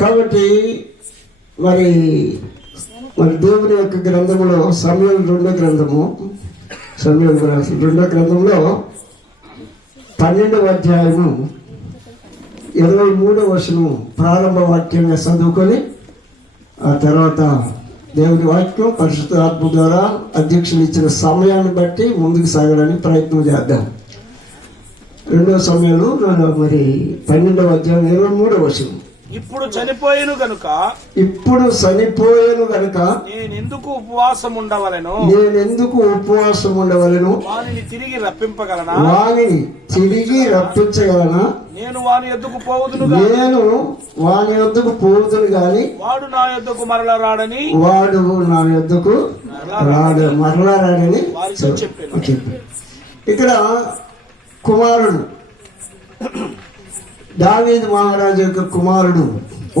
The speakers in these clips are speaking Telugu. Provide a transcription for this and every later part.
కాబట్టి మరి మరి దేవుని యొక్క గ్రంథములో సమూయేలు రెండో గ్రంథంలో 12వ అధ్యాయము 23వ వచనము ప్రారంభ వాక్యంగా చదువుకొని ఆ తర్వాత దేవుని వాక్యం పరిశుద్ధ ఆత్మ ద్వారా అధ్యక్షులు ఇచ్చిన సమయాన్ని బట్టి ముందుకు సాగడానికి ప్రయత్నం చేద్దాం. 2వ సమయంలో మరి 12వ అధ్యాయం 23వ వచనం. ఇప్పుడు చనిపోయేను గనుక నేనెందుకు ఉపవాసం ఉండవలెను వానిని తిరిగి రప్పించగలనా నేను వాని యొద్దకు పోవుదును గాని వాడు నా యొద్దకు మరలా రాడని చెప్పాను. ఇక్కడ కుమారుడు దావీదు మహారాజు యొక్క కుమారుడు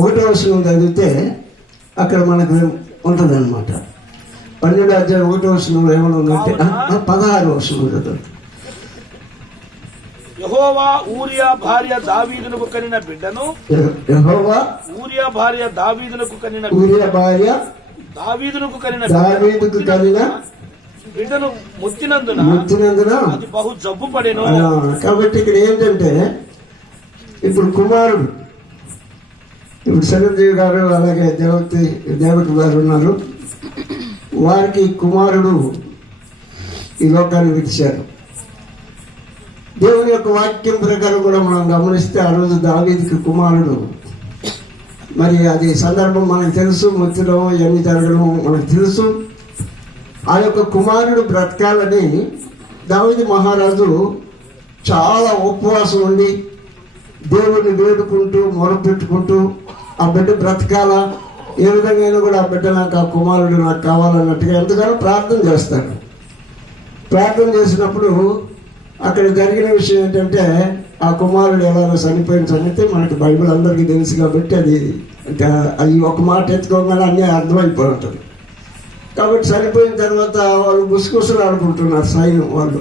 1వ వచనం చదివితే అక్కడ మనకు ఉంటుంది అనమాట. 12వ అధ్యాయం 1వ వచనంలో ఏమైనా ఉందంటే 16వ వచనం చదువు. యెహోవా ఊరియా భార్య దావీదునకు కనిన బిడ్డను బిడ్డను ముత్తినందున అది బహు జబ్బు పడెను. కాబట్టి ఇక్కడ ఏంటంటే ఇప్పుడు కుమారుడు, ఇప్పుడు చిరంజీవి గారు అలాగే దేవకి గారు ఉన్నారు. వారికి కుమారుడు ఈ లోకాన్ని విడిచారు. దేవుని యొక్క వాక్యం ప్రకారం కూడా మనం గమనిస్తే ఆ రోజు దావీదుకి కుమారుడు, మరి అది సందర్భం మనకు తెలుసు, మృత్యులో ఇవన్నీ జరగడం మనకు తెలుసు. ఆ యొక్క కుమారుడు బ్రతకాలని దావీదు మహారాజు చాలా ఉపవాసం ఉండి దేవుడిని వేడుకుంటూ మొరపెట్టుకుంటూ ఆ బిడ్డ బ్రతకాలా, ఏ విధంగా కూడా ఆ బిడ్డ నాకు ఆ కుమారుడు నాకు కావాలన్నట్టుగా ఎంతగానో ప్రార్థన చేస్తాడు. ప్రార్థన చేసినప్పుడు అక్కడ జరిగిన విషయం ఏంటంటే ఆ కుమారుడు ఎలాగో చనిపోయిన సంగతి మనకి బైబిల్ అందరికీ తెలుసు కాబట్టి అది ఒక మాట ఎత్తుకోగానే అన్నీ అర్థమైపోయి ఉంటుంది. కాబట్టి చనిపోయిన తర్వాత వాళ్ళు గుసగుసలు ఆడుకుంటున్నారు సైన్యం వాళ్ళు.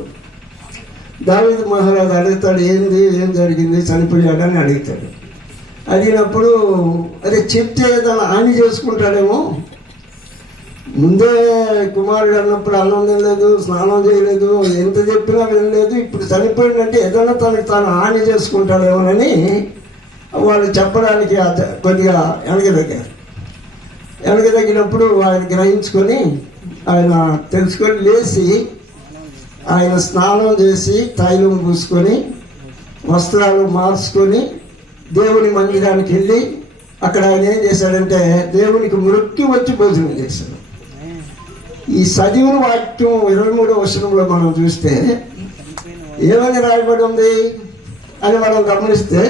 దావీదు మహారాజు అడుగుతాడు, ఏం జరిగింది, చనిపోయాడని అడుగుతాడు. అడిగినప్పుడు అదే చెప్తే ఏదైనా హాని చేసుకుంటాడేమో, ముందే కుమారుడు అన్నప్పుడు అన్నం తినలేదు, స్నానం చేయలేదు, ఎంత చెప్పినా వినలేదు, ఇప్పుడు చనిపోయిందంటే ఏదైనా తాను హాని చేసుకుంటాడేమోనని వాళ్ళు చెప్పడానికి కొద్దిగా వెనకదగినప్పుడు ఆయన గ్రహించుకొని ఆయన తెలుసుకొని లేచి ఆయన స్నానం చేసి తైలం పూసుకొని వస్త్రాలు మార్చుకొని దేవుని మందిరానికి వెళ్ళి అక్కడ ఆయన ఏం చేశాడంటే దేవునికి మొక్కి వచ్చి భోజనం చేశాడు. ఈ చదివిన వాక్యం 23వ వచనంలో మనం చూస్తే ఏమని రాయబడి ఉంది అని మనం గమనిస్తే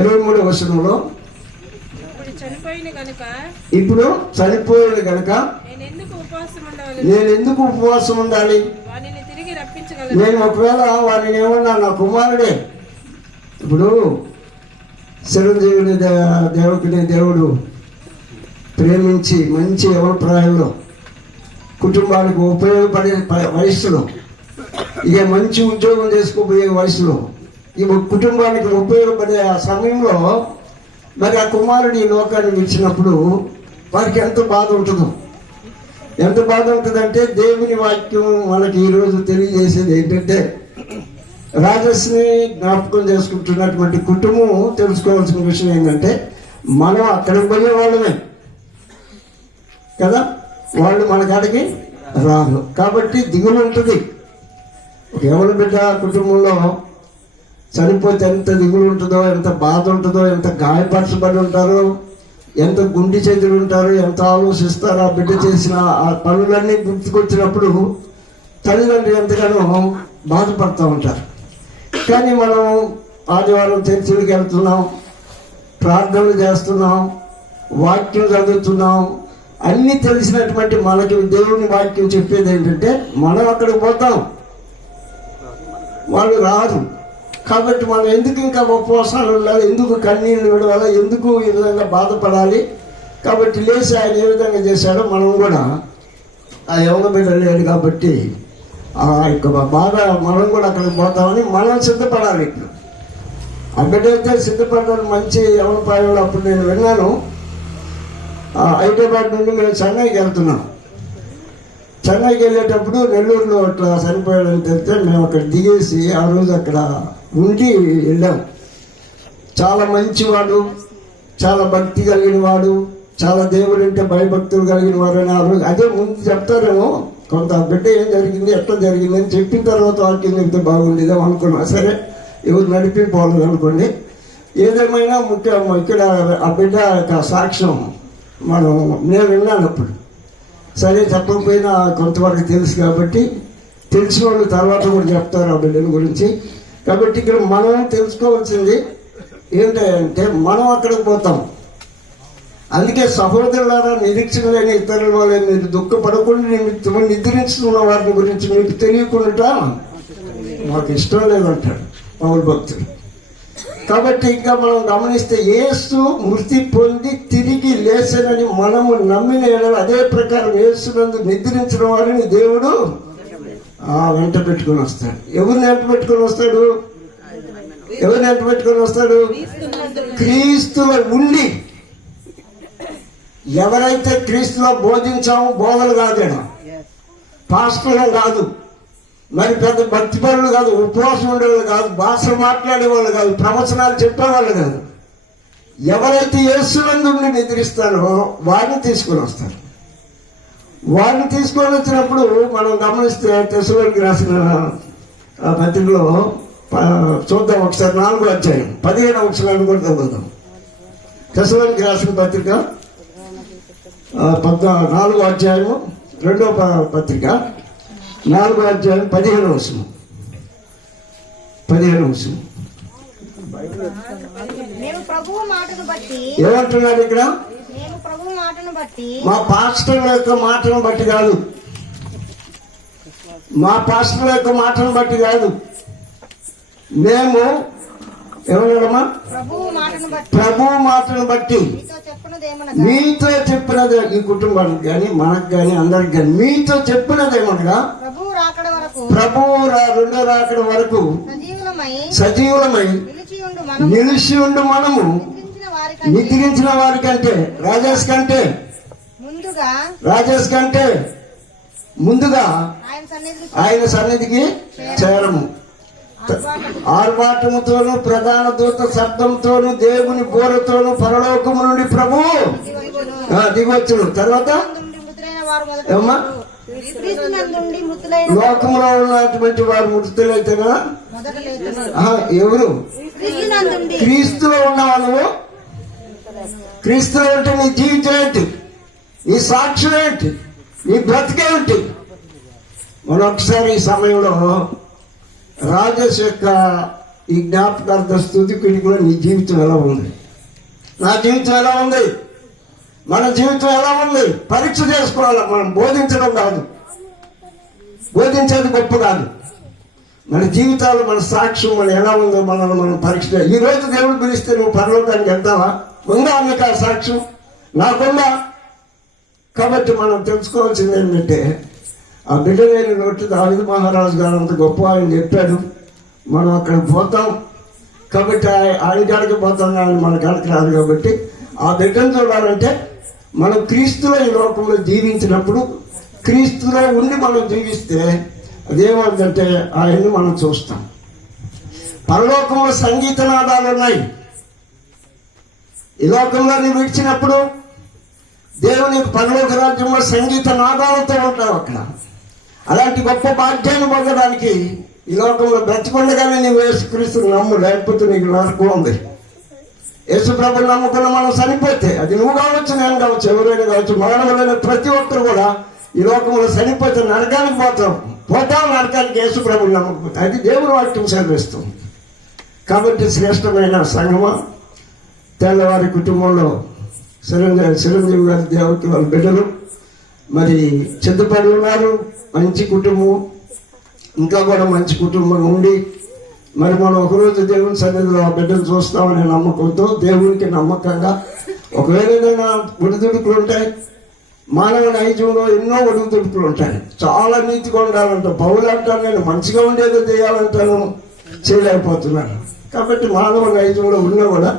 23వ వచనంలో ఇప్పుడు చనిపోయిన గనుక నేను ఎందుకు ఉపవాసం ఉండాలి, నేను ఒకవేళ వారిని ఏమన్నా నా కుమారుడే. ఇప్పుడు చిరంజీవిని దేవకుని దేవుడు ప్రేమించి మంచి యవనప్రాయంలో కుటుంబానికి ఉపయోగపడే వయసులో, ఇక మంచి ఉద్యోగం చేసుకోబోయే వయసులో, ఈ కుటుంబానికి ఉపయోగపడే ఆ సమయంలో మరి ఆ కుమారుడు ఈ లోకాన్ని విడిచినప్పుడు వారికి ఎంత బాధ ఉంటుందంటే దేవుని వాక్యం మనకి ఈరోజు తెలియజేసేది ఏంటంటే రాజస్ని జ్ఞాపకం చేసుకుంటున్నటువంటి కుటుంబం తెలుసుకోవాల్సిన విషయం ఏంటంటే మనం అక్కడికి పోయే వాళ్ళమే కదా, వాళ్ళు మన కాడికి రాదు. కాబట్టి దిగులు ఉంటుంది. ఎవరి బిడ్డ కుటుంబంలో చనిపోతే ఎంత దిగులు ఉంటుందో, ఎంత బాధ ఉంటుందో, ఎంత గాయపరచబడి ఉంటారో, ఎంత గుండె చెందులు ఉంటారో, ఎంత ఆలోచిస్తారో. ఆ బిడ్డ చేసిన ఆ పనులన్నీ గుర్తుకొచ్చినప్పుడు తల్లిదండ్రులు ఎంతగానో బాధపడుతూ ఉంటారు. కానీ మనం ఆదివారం చర్చిలకు వెళ్తున్నాం, ప్రార్థనలు చేస్తున్నాం, వాక్యం చదువుతున్నాం, అన్నీ తెలిసినటువంటి మనకి దేవుని వాక్యం చెప్పేది ఏంటంటే మనం అక్కడికి పోతాం, వాళ్ళు రాదు. కాబట్టి మనం ఎందుకు ఇంకా ఉపవాసాలు ఉండాలి, ఎందుకు కన్నీళ్ళు విడవాలి, ఎందుకు ఈ విధంగా బాధపడాలి. కాబట్టి లేచి ఆయన ఏ విధంగా చేశాడో మనం కూడా ఆ యవన బిడ్డ లేడు కాబట్టి ఆ యొక్క బాధ మనం కూడా అక్కడికి పోతామని మనం సిద్ధపడాలి. ఇప్పుడు ఆ బిడ్డ అయితే సిద్ధపడ్డాడు, మంచి యవనపాయంలో. అప్పుడు నేను విన్నాను, హైదరాబాద్ నుండి మేము చెన్నైకి వెళ్తున్నాం. చెన్నైకి వెళ్ళేటప్పుడు నెల్లూరులో అట్లా చనిపోయాడని తెలిస్తే మేము అక్కడ దిగేసి ఆ రోజు అక్కడ ఉండి వెళ్ళాం. చాలా మంచివాడు, చాలా భక్తి కలిగిన వాడు, చాలా దేవుడు అంటే భయభక్తులు కలిగిన వాడు అని ఆ రోజు అదే ముందు చెప్తారేమో. కొంత బిడ్డ ఏం జరిగింది, ఎట్లా జరిగింది అని చెప్పిన తర్వాత వాక్యం చెప్తే బాగుండేదో అనుకున్నా. సరే, ఎవరు నడిపిపోలేదు అనుకోండి. ఏదేమైనా ముఖ్యం ఇక్కడ ఆ బిడ్డ యొక్క సాక్ష్యం నేను విన్నాను అప్పుడు. సరే, చెప్పకపోయినా కొంతవరకు తెలుసు కాబట్టి తెలిసిన వాళ్ళు తర్వాత కూడా చెప్తారు ఆ బిడ్డల గురించి. కాబట్టి ఇక్కడ మనం తెలుసుకోవాల్సింది ఏంటంటే మనం అక్కడికి పోతాం. అందుకే సహోదరులారా, నిరీక్షణ లేని ఇతరుల వల్ల మీరు దుఃఖపడకుండా నిద్రించుకున్న వారిని గురించి మీకు తెలియకుండా మాకు ఇష్టం లేదంటాడు పౌలు భక్తుడు. కాబట్టి ఇంకా మనం గమనిస్తే యేసు మృతి పొంది తిరిగి లేచనని మనము నమ్మిన ఎడల అదే ప్రకారం యేసునందు నిద్రించిన వారిని దేవుడు వెంట పెట్టుకుని వస్తాడు. ఎవరిని వెంట పెట్టుకుని వస్తాడు? ఎవరిని వెంట పెట్టుకుని వస్తాడు? క్రీస్తులో ఉండి. ఎవరైతే క్రీస్తులో బోధించామో, బోధలు కాదేనా, పాస్టర్లు కాదు, మరి పెద్ద భక్తిపరులు కాదు, ఉపవాసం ఉండేవాళ్ళు కాదు, భాషలు మాట్లాడేవాళ్ళు కాదు, ప్రవచనాలు చెప్పేవాళ్ళు కాదు, ఎవరైతే యేసునందు నిద్రిస్తారో వారిని తీసుకొని వస్తారు. వారిని తీసుకొని వచ్చినప్పుడు మనం గమనిస్తే తెస్సలోనికీయులకు రాసిన పత్రికలో చూద్దాం ఒకసారి, 4వ అధ్యాయం 15వ వచనాన్ని కూడా చదువుదాం. తెస్సలోనికీయులకు రాసిన పత్రిక 4వ అధ్యాయము 2వ పత్రిక 4వ అధ్యాయం 15వ వచనం. ఏమంటున్నాడు ఇక్కడ? మా పాస్టర్ల యొక్క మాటను బట్టి కాదు, మా పాస్టర్ల యొక్క మాటను బట్టి కాదు, మేము ఏమన్నాడమ్మా? ప్రభు మాటను బట్టి మీతో చెప్పినది, ఈ కుటుంబానికి కానీ మనకు కానీ అందరికి కానీ మీతో చెప్పినదేమనగా ప్రభు రెండో రాకడ వరకు సజీవులమై నిలిచి ఉండు మనము నిద్రించిన వారికంటే రాజేష్ కంటే ముందుగా ఆయన సన్నిధికి చేరము. ఆర్భాటముతోను ప్రధాన దూత శబ్దంతోను దేవుని బోరతోను పరలోకము నుండి ప్రభు దిగొచ్చును. తర్వాత లోకంలో ఉన్నటువంటి వారు మృతులైతేనా? ఎవరు? క్రీస్తులో ఉన్నావా నువ్వు? క్రీస్తులో ఉంటే నీ జీవితం ఏంటి, నీ సాక్ష్యం ఏంటి, నీ బ్రతికేంటి? మనం ఒకసారి ఈ సమయంలో రాజేష్ యొక్క ఈ జ్ఞాపకార్థ స్థుతి పిడికిలో నీ జీవితం ఎలా ఉంది, నా జీవితం ఎలా ఉంది, మన జీవితం ఎలా ఉంది పరీక్ష చేసుకోవాలి. మనం బోధించడం కాదు, బోధించేది గొప్ప కాదు, మన జీవితాలు, మన సాక్ష్యం మన ఎలా ఉందో మనం పరీక్ష. ఈ రోజు దేవుడు పిలిస్తే నువ్వు పరలోకానికి వెళ్తావా? ఉందా మీకు ఆ సాక్ష్యం? నాకుందా? కాబట్టి మనం తెలుసుకోవాల్సింది ఏంటంటే, ఆ బిడ్డ లేని నోటి దావీదు మహారాజు గారు అంత గొప్ప ఆయన చెప్పాడు, మనం అక్కడికి పోతాం. కాబట్టి ఆయన కాడికి పోతాం కానీ మన కాడికి రాదు. కాబట్టి ఆ బిడ్డను చూడాలంటే మనం క్రీస్తులో ఈ లోకంలో జీవించినప్పుడు, క్రీస్తులో ఉండి మనం జీవిస్తే అదేమంటే ఆయన్ని మనం చూస్తాం. పరలోకంలో సంగీత నాదాలు ఉన్నాయి. ఈ లోకంలో నువ్వు విడిచినప్పుడు దేవుని పరలోక రాజ్యంలో సంగీత నాదాలతో ఉంటావు అక్కడ. అలాంటి గొప్ప భాగ్యాన్ని పొందడానికి ఈ లోకంలో బ్రతికొండగానే నువ్వు యేసుక్రీస్తుని నమ్ము, లేకపోతే నీకు నరకం ఉంది. యేసు ప్రభుని నమ్ముకున్న మనం చనిపోతే, అది నువ్వు కావచ్చు, నేను కావచ్చు, ఎవరైనా కావచ్చు, మానవులైన ప్రతి ఒక్కరు కూడా ఈ లోకంలో చనిపోతే నరకానికి పోతాం నరకానికి యేసు ప్రభుని నమ్మకపోతే. అది దేవుని వాక్యం సెలవిస్తుంది. కాబట్టి శ్రేష్టమైన సంగమా, తెల్లవారి కుటుంబంలో చిరంజీవి గారి దేవత వాళ్ళ బిడ్డలు మరి సిద్ధపడి ఉన్నారు. మంచి కుటుంబం, ఇంకా కూడా మంచి కుటుంబం ఉండి మరి మనం ఒకరోజు దేవుని సన్నిధిలో ఆ బిడ్డను చూస్తామనే నమ్మకంతో, దేవునికి నమ్మకంగా, ఒకవేళ ఏదైనా ఒడిదుడుకులు ఉంటాయి, మానవ నైజంలో ఎన్నో ఒడిదుడుకులు ఉంటాయి. చాలా నీతిగా ఉండాలంట. పౌలు అంటాను, నేను మంచిగా ఉండేదో చేయాలంటాను, చేయలేకపోతున్నాను. కాబట్టి మానవ నైజంలో ఉన్నా కూడా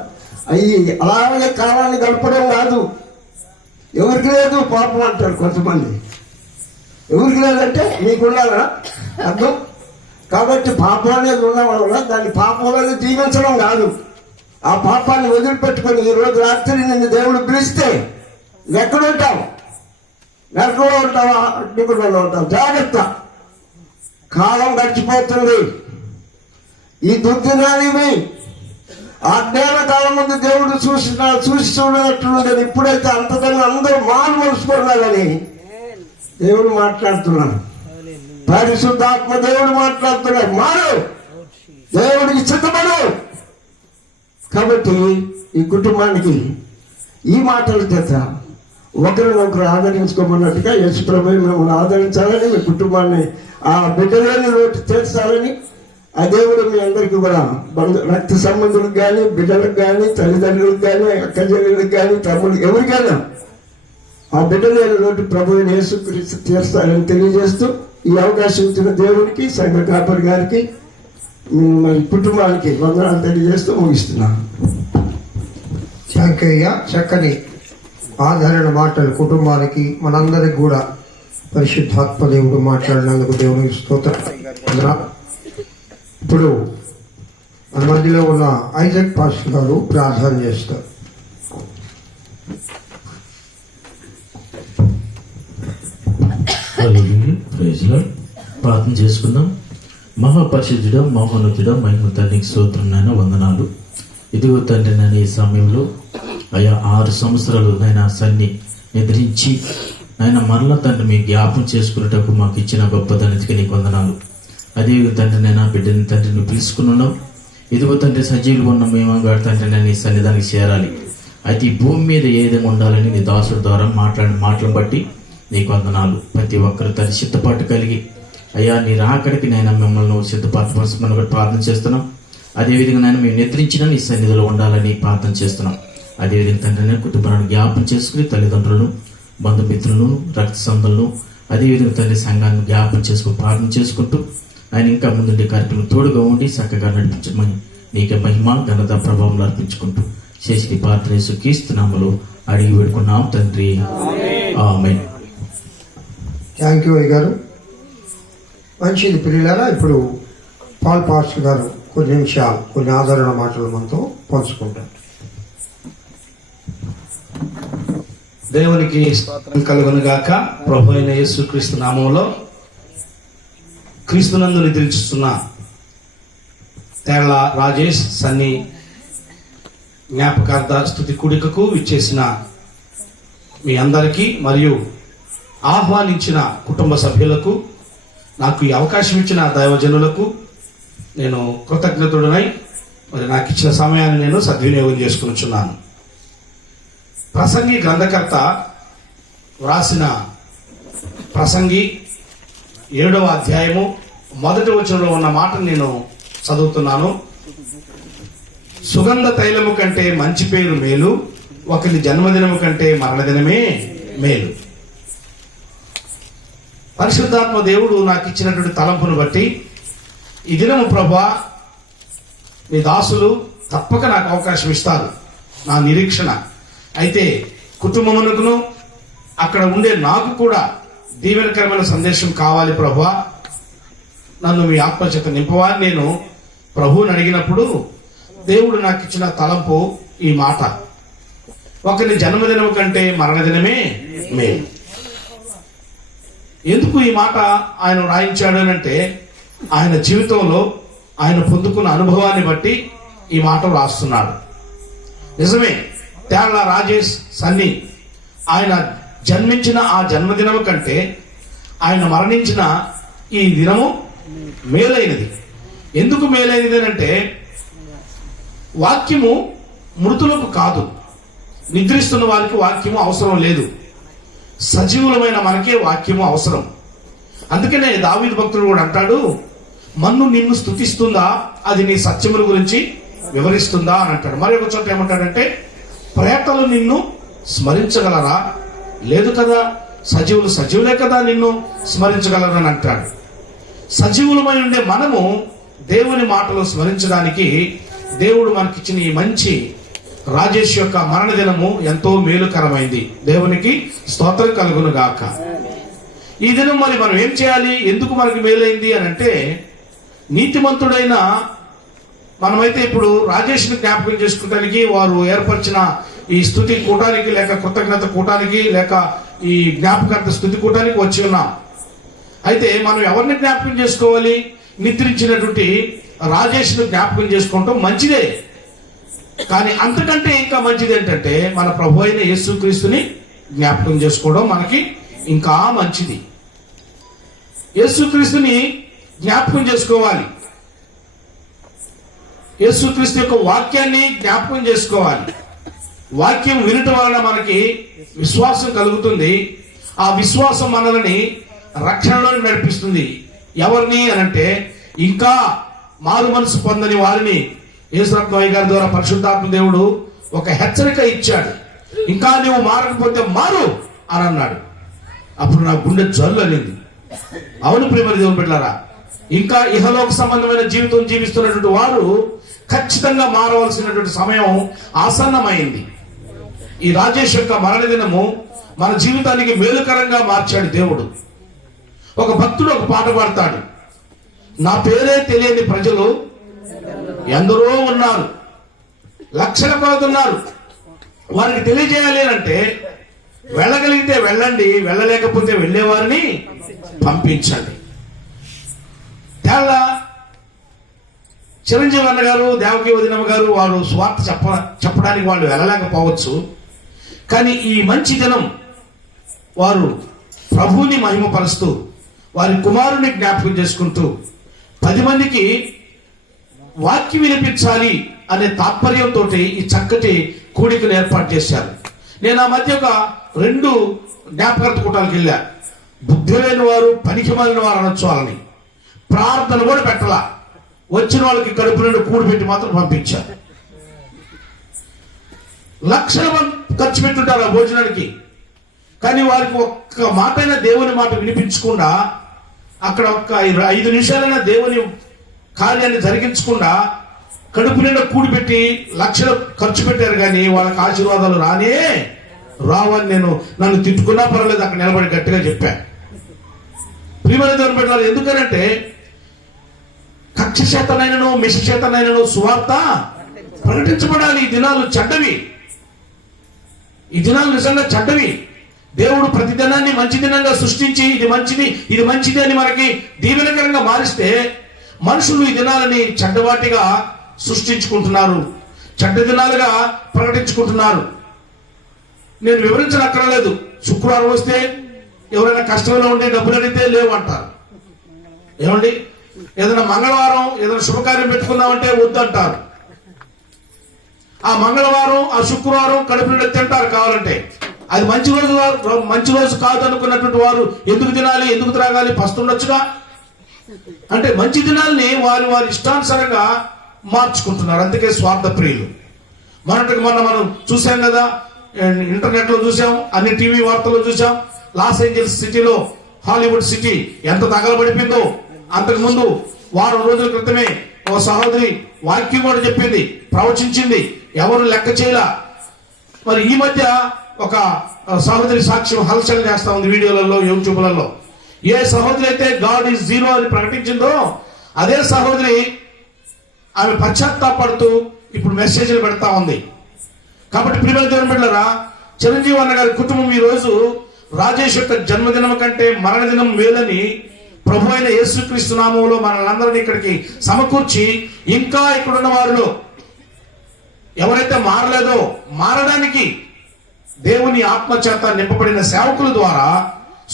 అవి అలాగే కాలాన్ని గడపడం కాదు. ఎవరికి లేదు పాపం అంటారు కొంతమంది. ఎవరికి లేదంటే మీకున్నారా అర్థం? కాబట్టి పాపం అనేది ఉన్న వల్ల దాన్ని పాపంలో జీవించడం కాదు. ఆ పాపాన్ని వదిలిపెట్టుకొని ఈ రోజు రాత్రి నిన్ను దేవుడు పిలిస్తే ఎక్కడుంటావు? నరకంలో ఉంటావా? అగ్నిగుండంలో ఉంటావు? జాగ్రత్త, కాలం గడిచిపోతుంది. ఈ దుర్దినాలు ఆ జ్ఞాన కాలం ముందు దేవుడు చూసి చూడనట్లుండేది. ఇప్పుడైతే అంతకన్నా అందరూ మారు మలుచుకున్నారని దేవుడు మాట్లాడుతున్నాడు. పరిశుద్ధాత్మ దేవుడు మాట్లాడుతున్నాడు. మారు, దేవుడికి చిత్తపడు. కాబట్టి ఈ కుటుంబానికి ఈ మాటల చేత ఒకరినొకరు ఆదరించుకోమన్నట్టుగా యేసుప్రభు మిమ్మల్ని ఆదరించాలని, మీ కుటుంబాన్ని ఆ బిడ్డలేని లోటు తీర్చాలని ఆ దేవుడు మీ అందరికీ కూడా రక్త సంబంధులకు కానీ, బిడ్డలకు కానీ, తల్లిదండ్రులకు కానీ, అక్క చెల్లెలకు కానీ, తమ్ముడికి ఎవరికైనా ఆ బిడ్డలేని లోటు ప్రభువుని యేసుక్రీస్తు తీర్చాలని తెలియజేస్తూ ఈ అవకాశం ఇచ్చిన దేవుడికి, సంఘ కాపరి గారికి, మరి కుటుంబానికి వందనాలు తెలియజేస్తూ ముగిస్తున్నాను. శాంకయ్య చక్కని ఆదరణ మాటలు కుటుంబానికి, మనందరికి కూడా పరిశుద్ధాత్మ దేవుడు మాట్లాడినందుకు దేవునికి స్తోత్రం. ఇప్పుడు మన మధ్యలో ఉన్న ఐజక్ పాస్టర్ గారు ప్రార్థన చేస్తారు. ప్రార్థన చేసుకుందాం. మహాపరిశుద్ధుడ, మహోన్నతుడ, మహిమ తండ్రికి స్తోత్రం నాయన, వందనాలు. ఇదిగో తండ్రి నేను ఈ సమయంలో అయా 6 సంవత్సరాలు నాయన సన్ని నిద్రించి నాయన మరలా తండ్రి మీ జ్ఞాపం చేసుకున్నటకు మాకు ఇచ్చిన గొప్ప ధనితికి నీకు వందనాలు. అదే తండ్రి నేను బిడ్డని తండ్రిని పిలుచుకున్నావు. ఇదిగో తండ్రి సజీవులు ఉన్న మేమంగా తండ్రి నేను ఈ సన్నిధానికి చేరాలి. అయితే ఈ భూమి మీద ఏదైనా ఉండాలని నీ దాసుడి ద్వారా మాట్లాడిన మాటలను బట్టి నీకు వందనాలు. ప్రతి ఒక్కరు తన సిద్ధపాటు కలిగి అయ్యా నీ రాకడికి నేను మిమ్మల్ని సిద్ధపరచమని ప్రార్థన చేస్తున్నాం. అదేవిధంగా నేను మేము నిద్రించిన నీ సన్నిధిలో ఉండాలని ప్రార్థన చేస్తున్నాం. అదేవిధంగా తండ్రి నేను కుటుంబాన్ని జ్ఞాపం చేసుకుని తల్లిదండ్రులను, బంధుమిత్రులను, రక్త సంబంధులను, అదేవిధంగా తండ్రి సంఘాన్ని జ్ఞాపం చేసుకుని ప్రార్థన చేసుకుంటూ ఆయన ఇంకా ముందుండే కార్యక్రమం తోడుగా ఉండి చక్కగా నడిపించమని నీకే మహిమ, ఘనత, ప్రభావం అర్పించుకుంటూ చేసి ప్రార్థన యేసుక్రీస్తు నామములో అడిగి వేడుకున్నాం తండ్రి, ఆమేన్. థ్యాంక్ యూ అయ్య గారు. మంచిది పిల్లలారా. ఇప్పుడు పాల్ పాస్టర్ గారు కొన్ని నిమిషాలు కొన్ని ఆదరణ మాటలు మనతో పంచుకుంటారు. దేవునికి స్తోత్రం కలుగును గాక. ప్రభు అయిన యేసుక్రీస్తు నామంలో క్రీస్తునందు నిద్రించుతున్న తేళ్ల రాజేష్ సన్ని జ్ఞాపకార్థ స్తుతి కూడికకు విచ్చేసిన మీ అందరికీ మరియు ఆహ్వానించిన కుటుంబ సభ్యులకు, నాకు ఈ అవకాశం ఇచ్చిన దైవజనులకు నేను కృతజ్ఞతుడనై మరి నాకు ఇచ్చిన సమయాన్ని నేను సద్వినియోగం చేసుకునిచున్నాను. ప్రసంగి గ్రంథకర్త వ్రాసిన ప్రసంగి 7వ అధ్యాయము 1వ వచనంలో ఉన్న మాటను నేను చదువుతున్నాను. సుగంధ తైలము కంటే మంచి పేరు మేలు, ఒకరి జన్మదినము కంటే మరణదినమే మేలు. పరిశుద్ధాత్మ దేవుడు నాకు ఇచ్చినటువంటి తలంపును బట్టి ఈ దినము ప్రభా మీ దాసులు తప్పక నాకు అవకాశం ఇస్తారు, నా నిరీక్షణ. అయితే కుటుంబమునకును అక్కడ ఉండే నాకు కూడా దీవెనకరమైన సందేశం కావాలి ప్రభా, నన్ను మీ ఆత్మచేత నింపవని నేను ప్రభువుని అడిగినప్పుడు దేవుడు నాకు ఇచ్చిన తలంపు ఈ మాట, ఒకరి జన్మదినం కంటే మరణదినమే మేలు. ఎందుకు ఈ మాట ఆయన రాయించాడు అంటే ఆయన జీవితంలో ఆయన పొందుకున్న అనుభవాన్ని బట్టి ఈ మాట రాస్తున్నాడు. నిజమే, తేళ్ల రాజేష్ సన్ని ఆయన జన్మించిన ఆ జన్మదినం కంటే ఆయన మరణించిన ఈ దినము మేలైనది. ఎందుకు మేలైనది అంటే వాక్యము మృతులకు కాదు, నిద్రిస్తున్న వారికి వాక్యము అవసరం లేదు, సజీవులమైన మనకే వాక్యము అవసరం. అందుకనే దావీదు భక్తుడు కూడా అంటాడు, మన్ను నిన్ను స్తుతిస్తుందా, అది నీ సత్యముల గురించి వివరిస్తుందా అని అంటాడు. మరి ఒక చోట ఏమంటాడంటే, ప్రేతలు నిన్ను స్మరించగలరా? లేదు కదా, సజీవులే కదా నిన్ను స్మరించగలరని అంటాడు. సజీవులమై ఉండే మనము దేవుని మాటలు స్మరించడానికి దేవుడు మనకిచ్చిన ఈ మంచి రాజేష్ యొక్క మరణ దినము ఎంతో మేలుకరమైంది. దేవునికి స్తోత్రం కలుగును గాక. ఈ దినం మరి మనం ఏం చేయాలి? ఎందుకు మనకి మేలైంది అని అంటే, నీతిమంతుడైన మనమైతే ఇప్పుడు రాజేష్ని జ్ఞాపకం చేసుకోవడానికి వారు ఏర్పరిచిన ఈ స్తుతి కూటానికి, లేక కృతజ్ఞత కూటానికి, లేక ఈ జ్ఞాపకార్థ స్తుతి కూటానికి వచ్చి ఉన్నాం. అయితే మనం ఎవరిని జ్ఞాపకం చేసుకోవాలి? నిద్రించినటువంటి రాజేష్ను జ్ఞాపకం చేసుకోవటం మంచిదే. కానీ అంతకంటే ఇంకా మంచిది ఏంటంటే, మన ప్రభు అయిన యేసుక్రీస్తుని జ్ఞాపకం చేసుకోవడం మనకి ఇంకా మంచిది. యేసుక్రీస్తుని జ్ఞాపకం చేసుకోవాలి. యేసుక్రీస్తు యొక్క వాక్యాన్ని జ్ఞాపకం చేసుకోవాలి. వాక్యం వినటం వలన మనకి విశ్వాసం కలుగుతుంది. ఆ విశ్వాసం మనల్ని రక్షణలోకి నడిపిస్తుంది. ఎవరిని అనంటే, ఇంకా మారు మనసు పొందని వారిని యేసురత్నయ్య గారి ద్వారా పరిశుద్ధాత్మ దేవుడు ఒక హెచ్చరిక ఇచ్చాడు. ఇంకా నువ్వు మారకపోతే మారు అని అన్నాడు. అప్పుడు నా గుండె జల్లు అనేది. అవును ప్రియమైన దేవుని బిడ్డలారా, ఇంకా ఇహలోక సంబంధమైన జీవితం జీవిస్తున్నటువంటి వారు ఖచ్చితంగా మారవలసినటువంటి సమయం ఆసన్నమైంది. ఈ రాజేష్ యొక్క మరణ దినము మన జీవితానికి మేలుకరంగా మార్చాడు దేవుడు. ఒక భక్తుడు ఒక పాట పాడతాడు, నా పేరే తెలియని ప్రజలు ఎందరో ఉన్నారు, లక్షల కొలది ఉన్నారు. వారికి తెలియజేయాలి అంటే, వెళ్ళగలిగితే వెళ్ళండి, వెళ్ళలేకపోతే వెళ్ళేవారిని పంపించండి. తేళ్ళ చిరంజీవి అన్న గారు, దేవకి వదినమ్మ గారు వారు స్వార్థ చెప్పడానికి వాళ్ళు వెళ్ళలేకపోవచ్చు. కానీ ఈ మంచి దినం వారు ప్రభువుని మహిమపరుస్తూ, వారి కుమారుని జ్ఞాపకం చేసుకుంటూ 10 మందికి వాక్యం వినిపించాలి అనే తాత్పర్యంతో ఈ చక్కటి కూడికను ఏర్పాటు చేశారు. నేను ఆ మధ్య ఒక 2 జ్ఞాపకార్థ కూటాలకు వెళ్ళా. బుద్ధి లేని వారు, పనికి మాలిన వారు అనొచ్చు. వాళ్ళని ప్రార్థన కూడా పెట్టాల. వచ్చిన వాళ్ళకి కడుపు నుండి కూడి పెట్టి మాత్రం పంపించారు. లక్షల ఖర్చు పెట్టుంటారు ఆ భోజనానికి. కానీ వారికి ఒక్క మాటైనా దేవుని మాట వినిపించకుండా, అక్కడ ఒక్క 5 నిమిషాలైనా దేవుని కార్యాన్ని జరిగించకుండా కడుపు నిండా కూడిపెట్టి లక్షలు ఖర్చు పెట్టారు. కానీ వాళ్ళకి ఆశీర్వాదాలు రానే రావని నన్ను తిట్టుకున్నా పర్వాలేదు, అక్కడ నిలబడి గట్టిగా చెప్పాను. ప్రియమైన దేవుని బిడ్డలారా, ఎందుకనంటే కక్ష చేతనైనను మిష చేతనైనను సువార్త ప్రకటించబడాలి. ఈ దినాలు చెడ్డవి. ఈ దినాలు నిజంగా చెడ్డవి. దేవుడు ప్రతి దినాన్ని మంచి దినంగా సృష్టించి ఇది మంచిది అని మనకి దీవెనకరంగా మారిస్తే, మనుషులు ఈ దినాలని చెడ్డవాటిగా సృష్టించుకుంటున్నారు, చెడ్డ దినాలుగా ప్రకటించుకుంటున్నారు. నేను వివరించనక్కర్లేదు. శుక్రవారం వస్తే ఎవరైనా కష్టంలో ఉండి డబ్బులు అడిగితే లేవు అంటారు. ఏమండి, ఏదైనా మంగళవారం ఏదైనా శుభకార్యం పెట్టుకుందామంటే వద్దంటారు. ఆ మంగళవారం ఆ శుక్రవారం కడుపు నిండా తింటారు కావాలంటే. అది మంచి రోజు కాదు అనుకున్నటువంటి వారు ఎందుకు తినాలి, ఎందుకు త్రాగాలి, పస్తుండొచ్చుగా. అంటే మంచి దినాల్ని వారి ఇష్టానుసారంగా మార్చుకుంటున్నారు. అందుకే స్వార్థ ప్రియులు. మొన్న మనం చూసాం కదా, ఇంటర్నెట్ లో చూసాం, అన్ని టీవీ వార్తల్లో చూసాం. లాస్ ఏంజల్స్ సిటీలో, హాలీవుడ్ సిటీ ఎంత తగలబడిపోయిందో. అంతకు ముందు వారం రోజుల క్రితమే ఓ సహోదరి వాక్యం కూడా చెప్పింది, ప్రవచించింది, ఎవరు లెక్క చేయలా. మరి ఈ మధ్య ఒక సహోదరి సాక్ష్యం హల్చల్ చేస్తా ఉంది వీడియోలలో, యూట్యూబ్లలో. ఏ సహోదరి అయితే గాడ్ ఈజ్ జీరో అని ప్రకటించిందో, అదే సహోదరి ఆమె పశ్చాత్తాపడుతూ ఇప్పుడు మెసేజ్లు పెడతా ఉంది. కాబట్టి ప్రియమైన దేవుని బిడ్డలారా, చిరంజీవి అన్న గారి కుటుంబం ఈ రోజు రాజేష్ యొక్క జన్మదినం కంటే మరణ దినం మేలని ప్రభు అయిన యేసుక్రీస్తు నామములో మనల్ని ఇక్కడికి సమకూర్చి, ఇంకా ఇక్కడున్న వారిలో ఎవరైతే మారలేదో మారడానికి దేవుని ఆత్మచేత నింపబడిన సేవకుల ద్వారా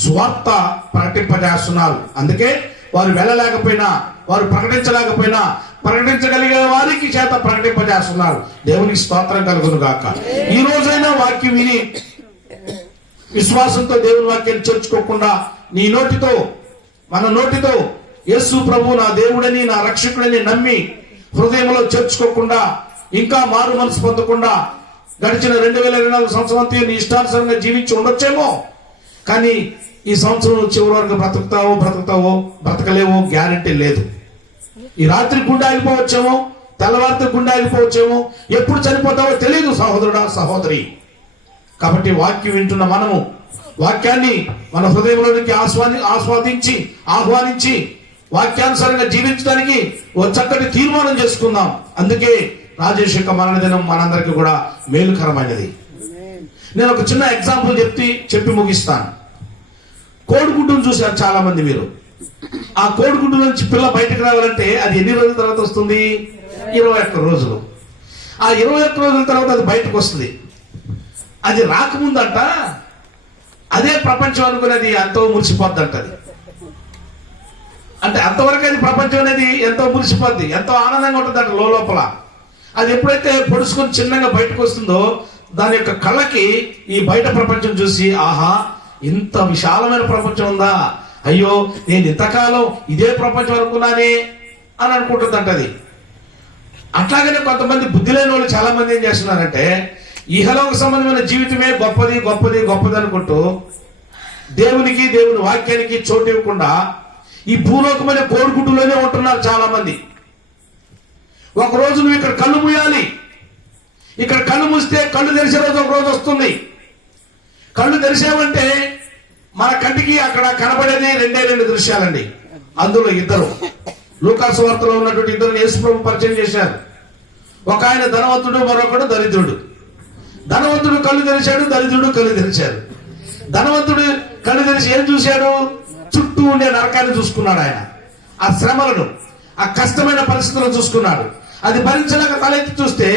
స్వార్థ ప్రకటింపజేస్తున్నారు. అందుకే వారు వెళ్ళలేకపోయినా, వారు ప్రకటించలేకపోయినా, ప్రకటించగలిగే వారికి చేత ప్రకటింపజేస్తున్నారు. దేవునికి స్తోత్రం కలుగును గాక. ఈ రోజైనా వాక్యం విని విశ్వాసంతో దేవుని వాక్యాన్ని చేర్చుకోకుండా మన నోటితో యేసు ప్రభు నా దేవుడని, నా రక్షకుడని నమ్మి హృదయంలో చేర్చుకోకుండా, ఇంకా మారు మనసు పొందకుండా గడిచిన 2024 సంవత్సరం అంతా నీ ఇష్టానుసారంగా జీవించి ఉండొచ్చేమో. కానీ ఈ సంవత్సరం చివరి వరకు బ్రతకలేవో గ్యారంటీ లేదు. ఈ రాత్రి గుండె ఆగిపోవచ్చేమో, తెల్లవారితో గుండె ఆగిపోవచ్చేమో, ఎప్పుడు చనిపోతావో తెలియదు సహోదరుడా సహోదరి. కాబట్టి వాక్యం వింటున్న మనము వాక్యాన్ని మన హృదయంలోనికి ఆస్వాదించి ఆహ్వానించి వాక్యానుసారంగా జీవించడానికి ఓ చక్కటి తీర్మానం చేసుకుందాం. అందుకే రాజేష్ యొక్క మరణదినం మనందరికీ కూడా మేలుకరమైనది. నేను ఒక చిన్న ఎగ్జాంపుల్ చెప్పి ముగిస్తాను. కోడిగుడ్డును చూశారు చాలా మంది మీరు. ఆ కోడిగుడ్డు నుంచి పిల్ల బయటకు రావాలంటే అది ఎన్ని రోజుల తర్వాత వస్తుంది? 21 రోజులు. ఆ 21 రోజుల తర్వాత అది బయటకు వస్తుంది. అది రాకముందంట అదే ప్రపంచం అనుకునేది ఎంతో మురిసిపోద్దంట. అది అంటే అంతవరకు అది ప్రపంచం అనేది ఎంతో మురిసిపోద్ది, ఎంతో ఆనందంగా ఉంటుందంట లోపల. అది ఎప్పుడైతే పొడుచుకొని చిన్నగా బయటకు వస్తుందో దాని యొక్క కళ్ళకి ఈ బయట ప్రపంచం చూసి, ఆహా ఇంత విశాలమైన ప్రపంచం ఉందా, అయ్యో నేను ఇంతకాలం ఇదే ప్రపంచం అనుకున్నానే అని అనుకుంటుందంట అది. అట్లాగనే కొంతమంది బుద్ధి లేని వాళ్ళు చాలా మంది ఏం చేస్తున్నారంటే ఇహలోక సంబంధమైన జీవితమే గొప్పది గొప్పది గొప్పది అనుకుంటూ దేవునికి దేవుని వాక్యానికి చోటు ఇవ్వకుండా ఈ భూలోకమైన కోడిగుడ్డులోనే ఉంటున్నారు చాలా మంది. ఒకరోజు నువ్వు ఇక్కడ కళ్ళు మూయాలి. ఇక్కడ కళ్ళు మూస్తే కళ్ళు తెరిసే రోజు ఒక రోజు వస్తుంది. కళ్ళు తెరిసామంటే మన కంటికి అక్కడ కనబడేది రెండు దృశ్యాలండి. అందులో ఇద్దరు లూకాసు వార్తలో ఉన్నటువంటి ఇద్దరు యేసుప్రభు పరిచయం చేశారు. ఒక ఆయన ధనవంతుడు, మరొకడు దరిద్రుడు. ధనవంతుడు కళ్ళు తెరిచాడు, దరిద్రుడు కళ్ళు తెరిచాడు. ధనవంతుడు కళ్ళు తెరిచి ఏం చూశాడు? చుట్టూ ఉండే నరకాన్ని చూసుకున్నాడు. ఆయన ఆ శ్రమలను, ఆ కష్టమైన పరిస్థితులను చూసుకున్నాడు. అది భరించలేక తలెత్తి చూస్తే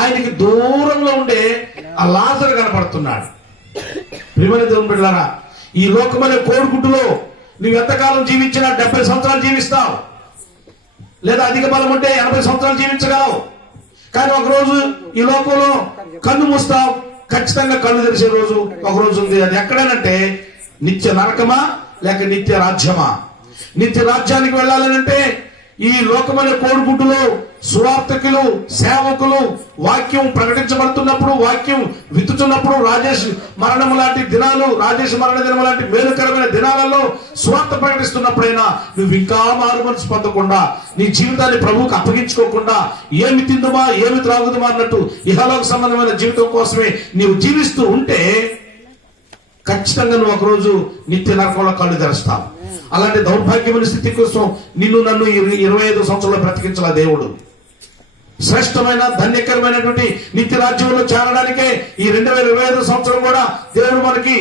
ఆయనకి దూరంలో ఉండే ఆ లాజరు కనపడుతున్నాడు. ప్రియమైన దేవుని బిడ్డలారా, ఈ లోకమైన కోడిగుడ్డులో నువ్వు ఎంతకాలం జీవించినా 70 సంవత్సరాలు జీవిస్తావు, లేదా అధిక బలం ఉంటే 80 సంవత్సరాలు జీవించగలవు. కానీ ఒకరోజు ఈ లోకంలో కన్ను మూస్తావు, ఖచ్చితంగా కళ్ళు తెరిసే రోజు ఒక రోజు ఉంది. అది ఎక్కడనంటే నిత్య నరకమా లేక నిత్య రాజ్యమా? నిత్య రాజ్యానికి వెళ్ళాలనంటే ఈ లోకమైన కోడిగుడ్డులో సువార్తకులు, సేవకులు వాక్యం ప్రకటించబడుతున్నప్పుడు, వాక్యం విత్తుతున్నప్పుడు, రాజేష్ మరణం లాంటి దినాలు, రాజేష్ మరణ దినం లాంటి మేలుకరమైన దినాలలో సువార్త ప్రకటిస్తున్నప్పుడైనా నువ్వు ఇంకా మారు మనసు పొందకుండా, నీ జీవితాన్ని ప్రభువుకు అప్పగించుకోకుండా, ఏమి తిందుమా ఏమి త్రాగుదుమా అన్నట్టు ఇహలోక సంబంధమైన జీవితం కోసమే నీవు జీవిస్తూ ఉంటే ఖచ్చితంగా నువ్వు ఒకరోజు నిత్య నరకంలో కళ్ళు తెరుస్తావు. అలాంటి దౌర్భాగ్యమైన స్థితి కోసం నిన్ను నన్ను 25 సంవత్సరాలు బ్రతికించాల దేవుడు. శ్రేష్టమైన ధన్యకరమైనటువంటి నిత్య రాజ్యంలో చేరడానికే ఈ 2025 సంవత్సరం కూడా దేవుడు మనకి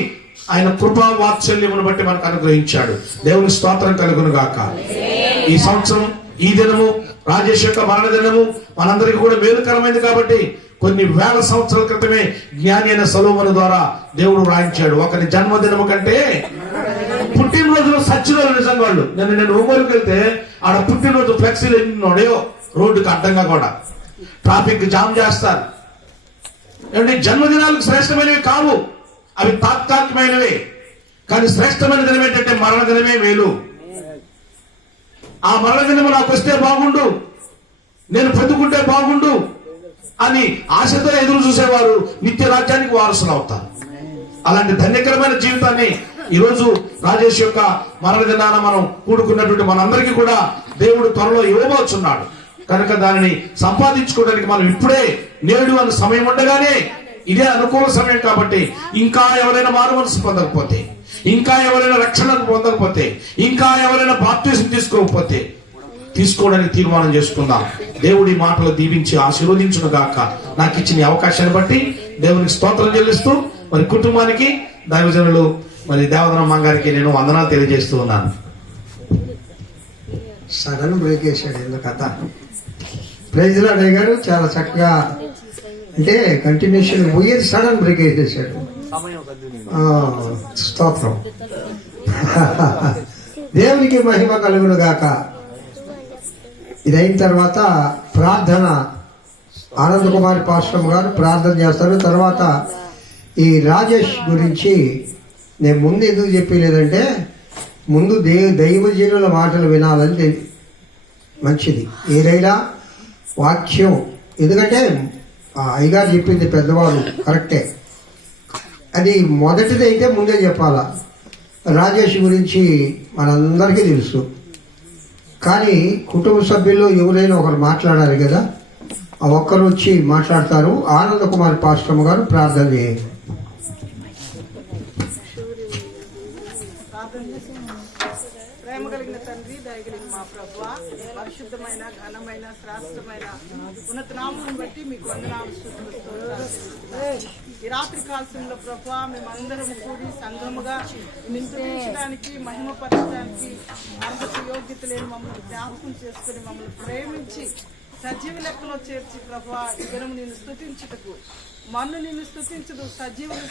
ఆయన కృపా వాత్సల్యమును బట్టి మనకు అనుగ్రహించాడు. దేవుని స్తోత్రం కలుగును గాక. ఈ సంవత్సరం, ఈ దినము రాజేష్ యొక్క మరణ దినము మనందరికీ కూడా మేలుకరమైంది. కాబట్టి కొన్ని వేల సంవత్సరాల క్రితమే జ్ఞాని అయిన సొలొమోను ద్వారా దేవుడు రాయించాడు. ఒకరి జన్మదినము కంటే పుట్టినరోజులో సచ్చిరోజు నిజంగా వాళ్ళు. నేను ఒంగోలుకి వెళ్తే ఆడ పుట్టినరోజు ఫ్లెక్సీలు ఎన్ని ఉన్నాయో రోడ్డుకి అడ్డంగా కూడా ట్రాఫిక్ జామ్ చేస్తారు. ఏమంటే జన్మదినాలకు శ్రేష్టమైనవి కావు, అవి తాత్కాలికమైనవే. కానీ శ్రేష్టమైన దినం ఏంటంటే మరణ దినమే మేలు. ఆ మరణ దినము నాకు వస్తే బాగుండు, నేను బ్రతుకుంటే బాగుండు అని ఆశతో ఎదురు చూసేవారు నిత్య రాజ్యానికి వారసులు అవుతారు. అలాంటి ధన్యకరమైన జీవితాన్ని ఈరోజు రాజేష్ యొక్క మరణ దినాన మనం కూడుకున్నటువంటి మనందరికీ కూడా దేవుడు త్వరలో ఇవ్వబోతున్నాడు. కనుక దానిని సంపాదించుకోవడానికి మనం ఇప్పుడే, నేడు అని సమయం ఉండగానే, ఇదే అనుకూల సమయం. కాబట్టి ఇంకా ఎవరైనా మారు మనసు పొందకపోతే, ఇంకా ఎవరైనా రక్షణను పొందకపోతే, ఇంకా ఎవరైనా బాప్తిజం తీసుకోకపోతే తీసుకోవడానికి తీర్మానం చేసుకుందాం. దేవుడి మాటలు దీవించి ఆశీర్వదించును గాక. నాకు ఇచ్చిన అవకాశాన్ని బట్టి దేవునికి స్తోత్రం చెల్లిస్తూ మరి కుటుంబానికి, దైవజనులు మరి దేవదనమ్మ గారికి నేను వందనాలు తెలియజేస్తూ ఉన్నాను. సడన్ బ్రేక్ వేసాడు ఎందుకథ. ప్రైజ్ లార్డ్ అయ్య గారు చాలా చక్కగా, అంటే కంటిన్యూషన్ పోయేది సడన్ బ్రేక్ వేసేసాడు. స్తోత్రం. దేవునికి మహిమ కలుగును గాక. ఇదైన తర్వాత ప్రార్థన, ఆనంద్ కుమార్ పాస్టర్ గారు ప్రార్థన చేస్తారు. తర్వాత ఈ రాజేష్ గురించి నేను ముందు ఎందుకు చెప్పలేదంటే, ముందు దైవజనుల మాటలు వినాలని మంచిది. ఏదైనా వాక్యం, ఎందుకంటే అయ్యగారు చెప్పింది పెద్దవాళ్ళు కరెక్టే, అది మొదటిది అయితే ముందే చెప్పాలా. రాజేష్ గురించి మనందరికీ తెలుసు, కానీ కుటుంబ సభ్యుల్లో ఎవరైనా ఒకరు మాట్లాడాలి కదా. ఆ ఒక్కరు వచ్చి మాట్లాడతారు. ఆనంద కుమార్ పాస్టమ్ గారు ప్రార్థన చేయండి. ప్రేమ కలిగిన తండ్రి, దయగలిగిన మా ప్రభువా, పరిశుద్ధమైన ఘనమైన శ్రేష్టమైన ఉన్నత నామం బట్టి మీకు వందనాలు స్తుతులు స్తోత్రాలు చెల్లిస్తున్నాను. ఈ రాత్రి కాల్సంలో ప్రభువా మేమందరం కూడి సంఘముగా నిందించడానికి మహిమపరచడానికి అర్హత యోగ్యత లేని మమ్మల్ని జ్ఞాపకం చేసుకుని మమ్మల్ని ప్రేమించి సజీవ లెక్కలో చేర్చి ప్రభువా ఈ దినం నిన్ను స్తుతించుటకు, మన్ను నిన్ను స్తుతించదు,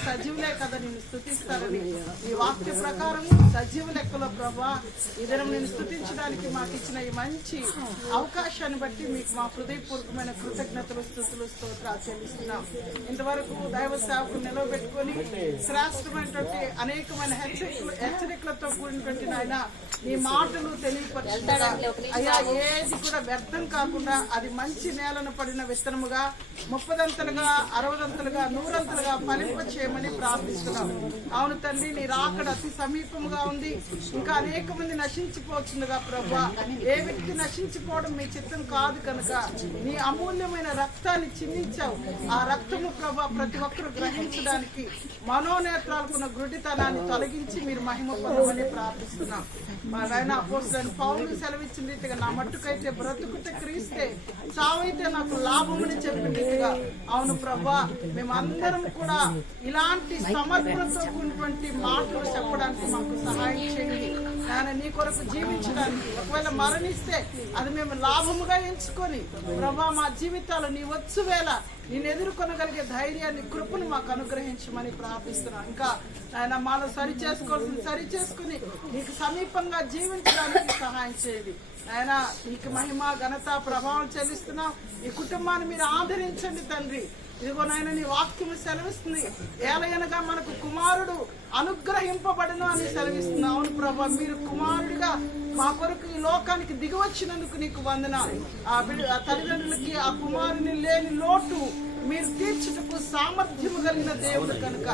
సజీవులే కదా నిన్ను స్తుతిస్తారని ఈ వాక్య ప్రకారం సజీవ లెక్కలో ప్రభా ఈ దినం నిన్ను స్తుతించడానికి మాకు ఇచ్చిన ఈ మంచి అవకాశాన్ని బట్టి మీకు మా హృదయపూర్వకమైన కృతజ్ఞతలు స్తుతులు స్తోత్రాలు చెల్లిస్తున్నాం. ఇంతవరకు దైవ సేవకు నిలవబెట్టుకొని శ్రేష్టమైనటువంటి అనేకమైన హెచ్చరికలతో కూడినటువంటి నాయన నీ మాటలు తెలియపరచుగా అయ్యా, ఏది కూడా వ్యర్థం కాకుండా అది మంచి నేలను పడిన విత్తనముగా 30దంతలుగా 60దంతలుగా 100ంతలుగా ఫలింప చేయమని ప్రార్థిస్తున్నాం. అవును తండ్రి, నీ రాకడ అతి సమీపముగా ఉంది. ఇంకా అనేక మంది నశించిపోతుండగా ప్రభా, ఏ వ్యక్తి నశించిపోవడం మీ చిత్తం కాదు కనుక నీ అమూల్యమైన రక్తాన్ని చిందించావు. ఆ రక్తము ప్రభా ప్రతి ఒక్కరు గ్రహించడానికి మనోనేత్రాలకున్న గుడ్డితనాన్ని తొలగించి మీరు మహిమ పొందమని ప్రార్థిస్తున్నాం. మా నాయన అపోస్తలుడైన పౌలు సెలవిచ్చిన రీతిగా నా మట్టుకైతే బ్రతుకుట క్రీస్తే, చావైతే నాకు లాభమని చెప్పిన రీతిగా అవును ప్రభా, మేమందరం కూడా ఇలాంటి సమర్పణతో కూడినటువంటి మాటలు చెప్పడానికి మాకు సహాయం చేయండి. ఆయన నీ కొరకు జీవించడానికి ఒకవేళ మరణిస్తే అది మేము లాభముగా ఎంచుకొని ప్రభా మా జీవితాలు నీ వచ్చు వేళ నేను ఎదుర్కొనగలిగే ధైర్యాన్ని, కృపను మాకు అనుగ్రహించమని ప్రార్థిస్తున్నాం. ఇంకా ఆయన మాలో సరి చేసుకుని నీకు సమీపంగా జీవించడానికి సహాయం చేయండి. ఆయన నీకు మహిమ ఘనత ప్రభావం చెల్లిస్తున్నాం. ఈ కుటుంబాన్ని మీరు ఆదరించండి తండ్రి. ఇదిగో నాయన నీ వాక్యము సెలవిస్తుంది, ఏలయనగా మనకు కుమారుడు అనుగ్రహింపబడును అని సెలవిస్తుంది. అవును ప్రభా, మీరు కుమారుడిగా మా కొరకు ఈ లోకానికి దిగివచ్చినందుకు నీకు వందనాలు. ఆ తల్లిదండ్రులకి ఆ కుమారుని లేని లోటు మీరు తీర్చుటకు సామర్థ్యము కలిగిన దేవుడు కనుక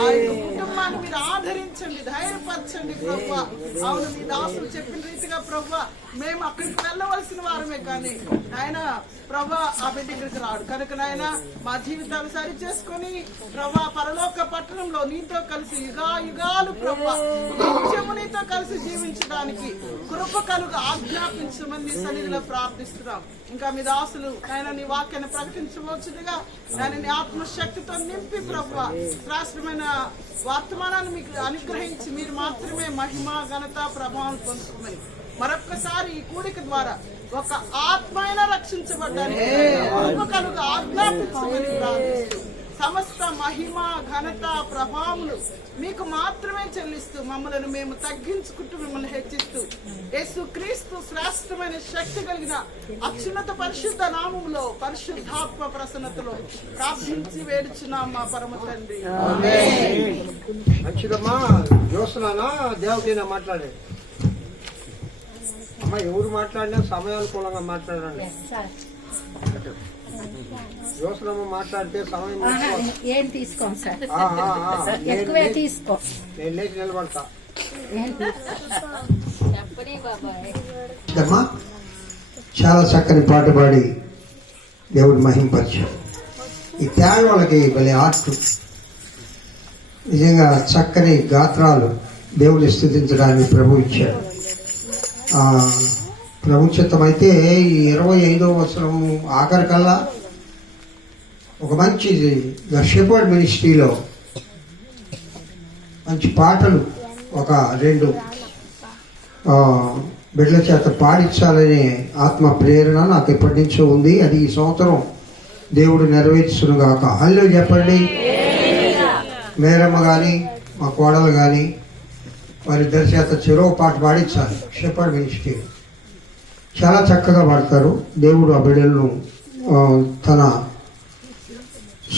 ఆ యొక్క కుటుంబాన్ని మీరు ఆదరించండి, ధైర్యపరచండి ప్రభా. అవును, మీ దాసులు చెప్పిన రీతిగా ప్రభా మేము అక్కడికి వెళ్ళవలసిన వారమే కానీ ఆయన ప్రభా ఆ బిడ్డ దగ్గరికి రాడు కనుక నాయన మా జీవితాలు సరి చేసుకొని ప్రభా పరలోక పట్టణంలో నీతో కలిసి యుగాలు ప్రభా నిత్యము నీతో కలిసి జీవించడానికి కృప కలుగు ఆజ్ఞాపించమని సన్నిధిలో ప్రార్థిస్తున్నాం. ఇంకా మీ దాసులు ఆయన నీ వాక్యాన్ని ప్రకటించవచ్చుగా ఆయన నీ ఆత్మశక్తితో నింపి ప్రభా శ్రేష్టమైన వర్తమానాన్ని మీకు అనుగ్రహించి మీరు మాత్రమే మహిమ ఘనత ప్రభావం పొందుకోమని మరొక్కసారి ఈ కూడిక ద్వారా ఒక ఆత్మైన రక్షించబడ్డానికి కృప కలుగు ఆజ్ఞాపించమని ప్రార్థిస్తూ సమస్త మహిమ ఘనత ప్రభావములు మీకు మాత్రమే చెల్లిస్తూ మమ్మలను మేము తగ్గించుకుంటూ మిమ్మల్ని హెచ్చిస్తూ యేసు క్రీస్తు శ్రేష్టమైన శక్తి కలిగిన అత్యున్నత పరిశుద్ధ నామములో పరిశుద్ధాత్మ ప్రసన్నతలో ప్రార్థించి వేడుచున్నాం మా పరమ తండ్రి. మంచిదమ్మా. జ్యోత్స్నా దేవకైనా మాట్లాడే అమ్మా, ఎవరు మాట్లాడినా సమయానుకూలంగా మాట్లాడండి. జ్యోత్స్నమ్మ మాట్లాడితే సమయం ఏం తీసుకోం సార్, ఎక్కువే తీసుకో. నేను లేచి నిలబడతా. చాలా చక్కని పాట పాడి దేవుడు మహింపరిచాడు. ఈ త్యాగ వాళ్ళకి భలే ఆర్ట్, నిజంగా చక్కని గాత్రాలు దేవుని స్థుతించడానికి ప్రభు ఇచ్చాడు. ప్రభుత్వం అయితే ఈ 25వ సంవత్సరం ఆఖరికల్లా ఒక మంచి ద షెపర్డ్ మినిస్ట్రీలో మంచి పాటలు ఒక 2 బిడ్డల చేత పాడించాలనే ఆత్మ ప్రేరణ నాకు ఎప్పటి నుంచో ఉంది. అది ఈ సంవత్సరం దేవుడు నెరవేర్చునుగాక. హల్లో చెప్పండి. మేరమ్మ కానీ మా కోడలు కానీ వారిద్దరి చేత చెరో పాట పాడించాలి. షెపర్డ్ మినిస్ట్రీ చాలా చక్కగా పాడతారు. దేవుడు ఆ బిడ్డలను తన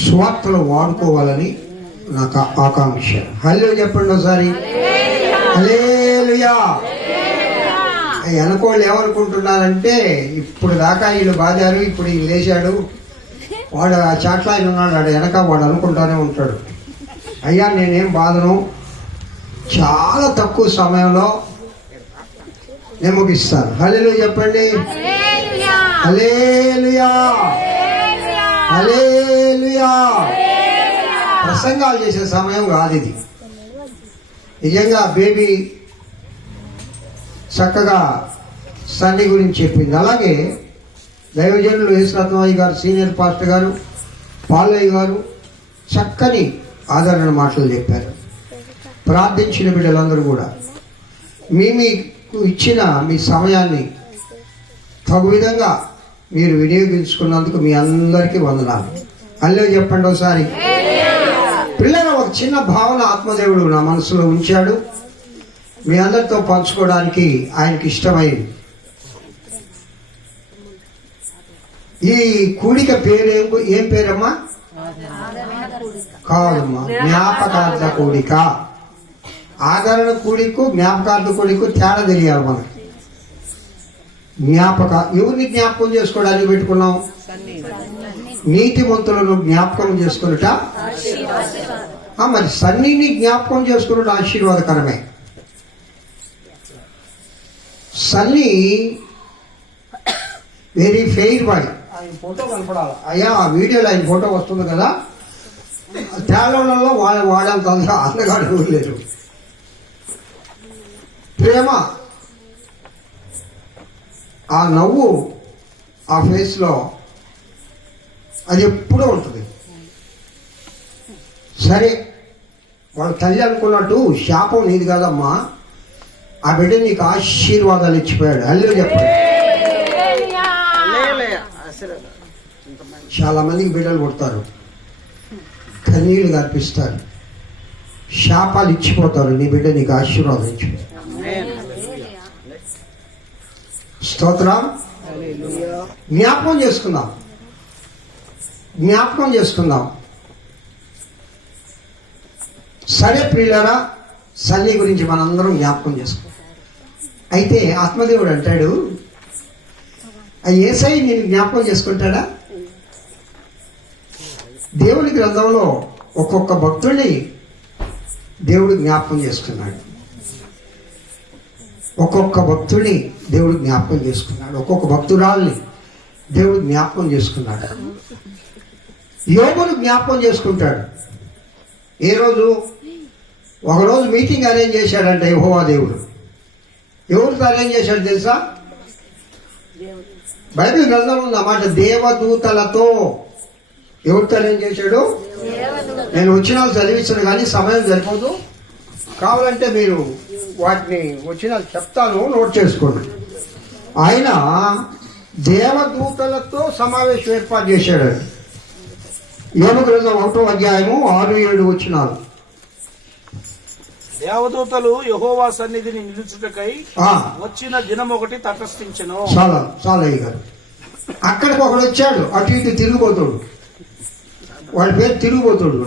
స్వార్థలో వాడుకోవాలని నాకు ఆకాంక్ష. హల్లో చెప్పండి ఒకసారి. హల్లెలూయా. వెనకోళ్ళు ఏమనుకుంటున్నారంటే ఇప్పుడు దాకా వీళ్ళు బాధారు, ఇప్పుడు వీళ్ళు లేచాడు, వాడు ఆ చాట్ల ఆయన ఉన్నాడు, వాడు వెనక వాడు అనుకుంటానే ఉంటాడు. అయ్యా నేనేం బాధను, చాలా తక్కువ సమయంలో నేను ముగిస్తాను. హల్లెలూయా చెప్పండి. హల్లెలూయా. హల్లెలూయా. ప్రసంగాలు చేసే సమయం కాదు ఇది. నిజంగా బేబీ చక్కగా సన్ని గురించి చెప్పింది. అలాగే దైవజనులు యేసురత్నయ్య గారు, సీనియర్ పాస్టర్ గారు, పాలయ్య గారు చక్కని ఆదరణ మాటలు చెప్పారు. ప్రార్థించిన బిడ్డలందరూ కూడా మీకు ఇచ్చిన మీ సమయాన్ని తగు విధంగా మీరు వినియోగించుకున్నందుకు మీ అందరికీ వందనాలు. అల్లో చెప్పండి ఒకసారి. పిల్లల ఒక చిన్న భావన ఆత్మదేవుడు నా మనసులో ఉంచాడు, మీ అందరితో పంచుకోవడానికి ఆయనకి ఇష్టమైంది. ఈ కూడిక పేరు ఏం పేరమ్మా? కాదమ్మా, జ్ఞాపకార్థ కూడిక. ఆదరణ కూడికు జ్ఞాపకార్థ కూడికు తేడా తెలియాలి మనకి. ఎవరిని జ్ఞాపకం చేసుకోవడానికి పెట్టుకున్నాం? నీతిమంతులను జ్ఞాపకం చేసుకున్నట. మరి సన్నిని జ్ఞాపకం చేసుకున్నట్టు ఆశీర్వాదకరమే. Sunny very fair boy. ఆయన ఫోటో కనపడాలి అయ్యా, ఆ వీడియోలో ఆయన ఫోటో వస్తుంది కదా. తేలంలో వాడంత అందగాడు లేరు. ప్రేమ, ఆ నవ్వు ఆ ఫేస్లో అది ఎప్పుడూ ఉంటుంది. సరే, వాళ్ళ తల్లి అనుకున్నట్టు శాపం నీది కాదమ్మా, ఆ బిడ్డ నీకు ఆశీర్వాదాలు ఇచ్చిపోయాడు. అల్లు చెప్పండి. చాలా మందికి బిడ్డలు కొడతారు, కన్నీళ్లు కనిపిస్తారు, శాపాలు ఇచ్చిపోతారు. నీ బిడ్డ నీకు ఆశీర్వాదం ఇచ్చి. స్తోత్రం. జ్ఞాపకం చేసుకుందాం, జ్ఞాపకం చేసుకుందాం. సరే ప్రియులారా, సన్ని గురించి మనందరం జ్ఞాపకం చేసుకుందాం. అయితే ఆత్మదేవుడు అంటాడు, యేసయ్య నేను జ్ఞాపకం చేసుకుంటాడా? దేవుని గ్రంథంలో ఒక్కొక్క భక్తుడిని దేవుడు జ్ఞాపకం చేసుకున్నాడు. ఒక్కొక్క భక్తుడిని దేవుడు జ్ఞాపకం చేసుకున్నాడు. ఒక్కొక్క భక్తురాల్ని దేవుడు జ్ఞాపకం చేసుకున్నాడు. యోబును జ్ఞాపకం చేసుకుంటాడు. ఏ రోజు? ఒకరోజు మీటింగ్ అరేంజ్ చేశాడంట యెహోవా దేవుడు. ఎవరితో అరేంజ్ చేశాడు తెలుసా? బైబిల్ గ్రంథంలో ఉందన్నమాట, దేవదూతలతో. ఎవరితో అరేంజ్ చేశాడు? నేను వచ్చినాలు చదివిస్తాను కానీ సమయం సరిపోదు. కావాలంటే మీరు వాటిని వచ్చినాలు చెప్తాను, నోట్ చేసుకోండి. ఆయన దేవదూతలతో సమావేశం ఏర్పాటు చేశాడు. యోబు గ్రంథం 1వ అధ్యాయము 6-7 వచనాలు. దేవదూతలు యెహోవా సన్నిధిని నిలుచుటకై వచ్చిన దినం ఒకటి తటస్థించెను. చాలా గారు అక్కడికి ఒకడు వచ్చాడు, అటు ఇటు తిరిగిపోతాడు. వాడి పేరు తిరిగిపోతాడు.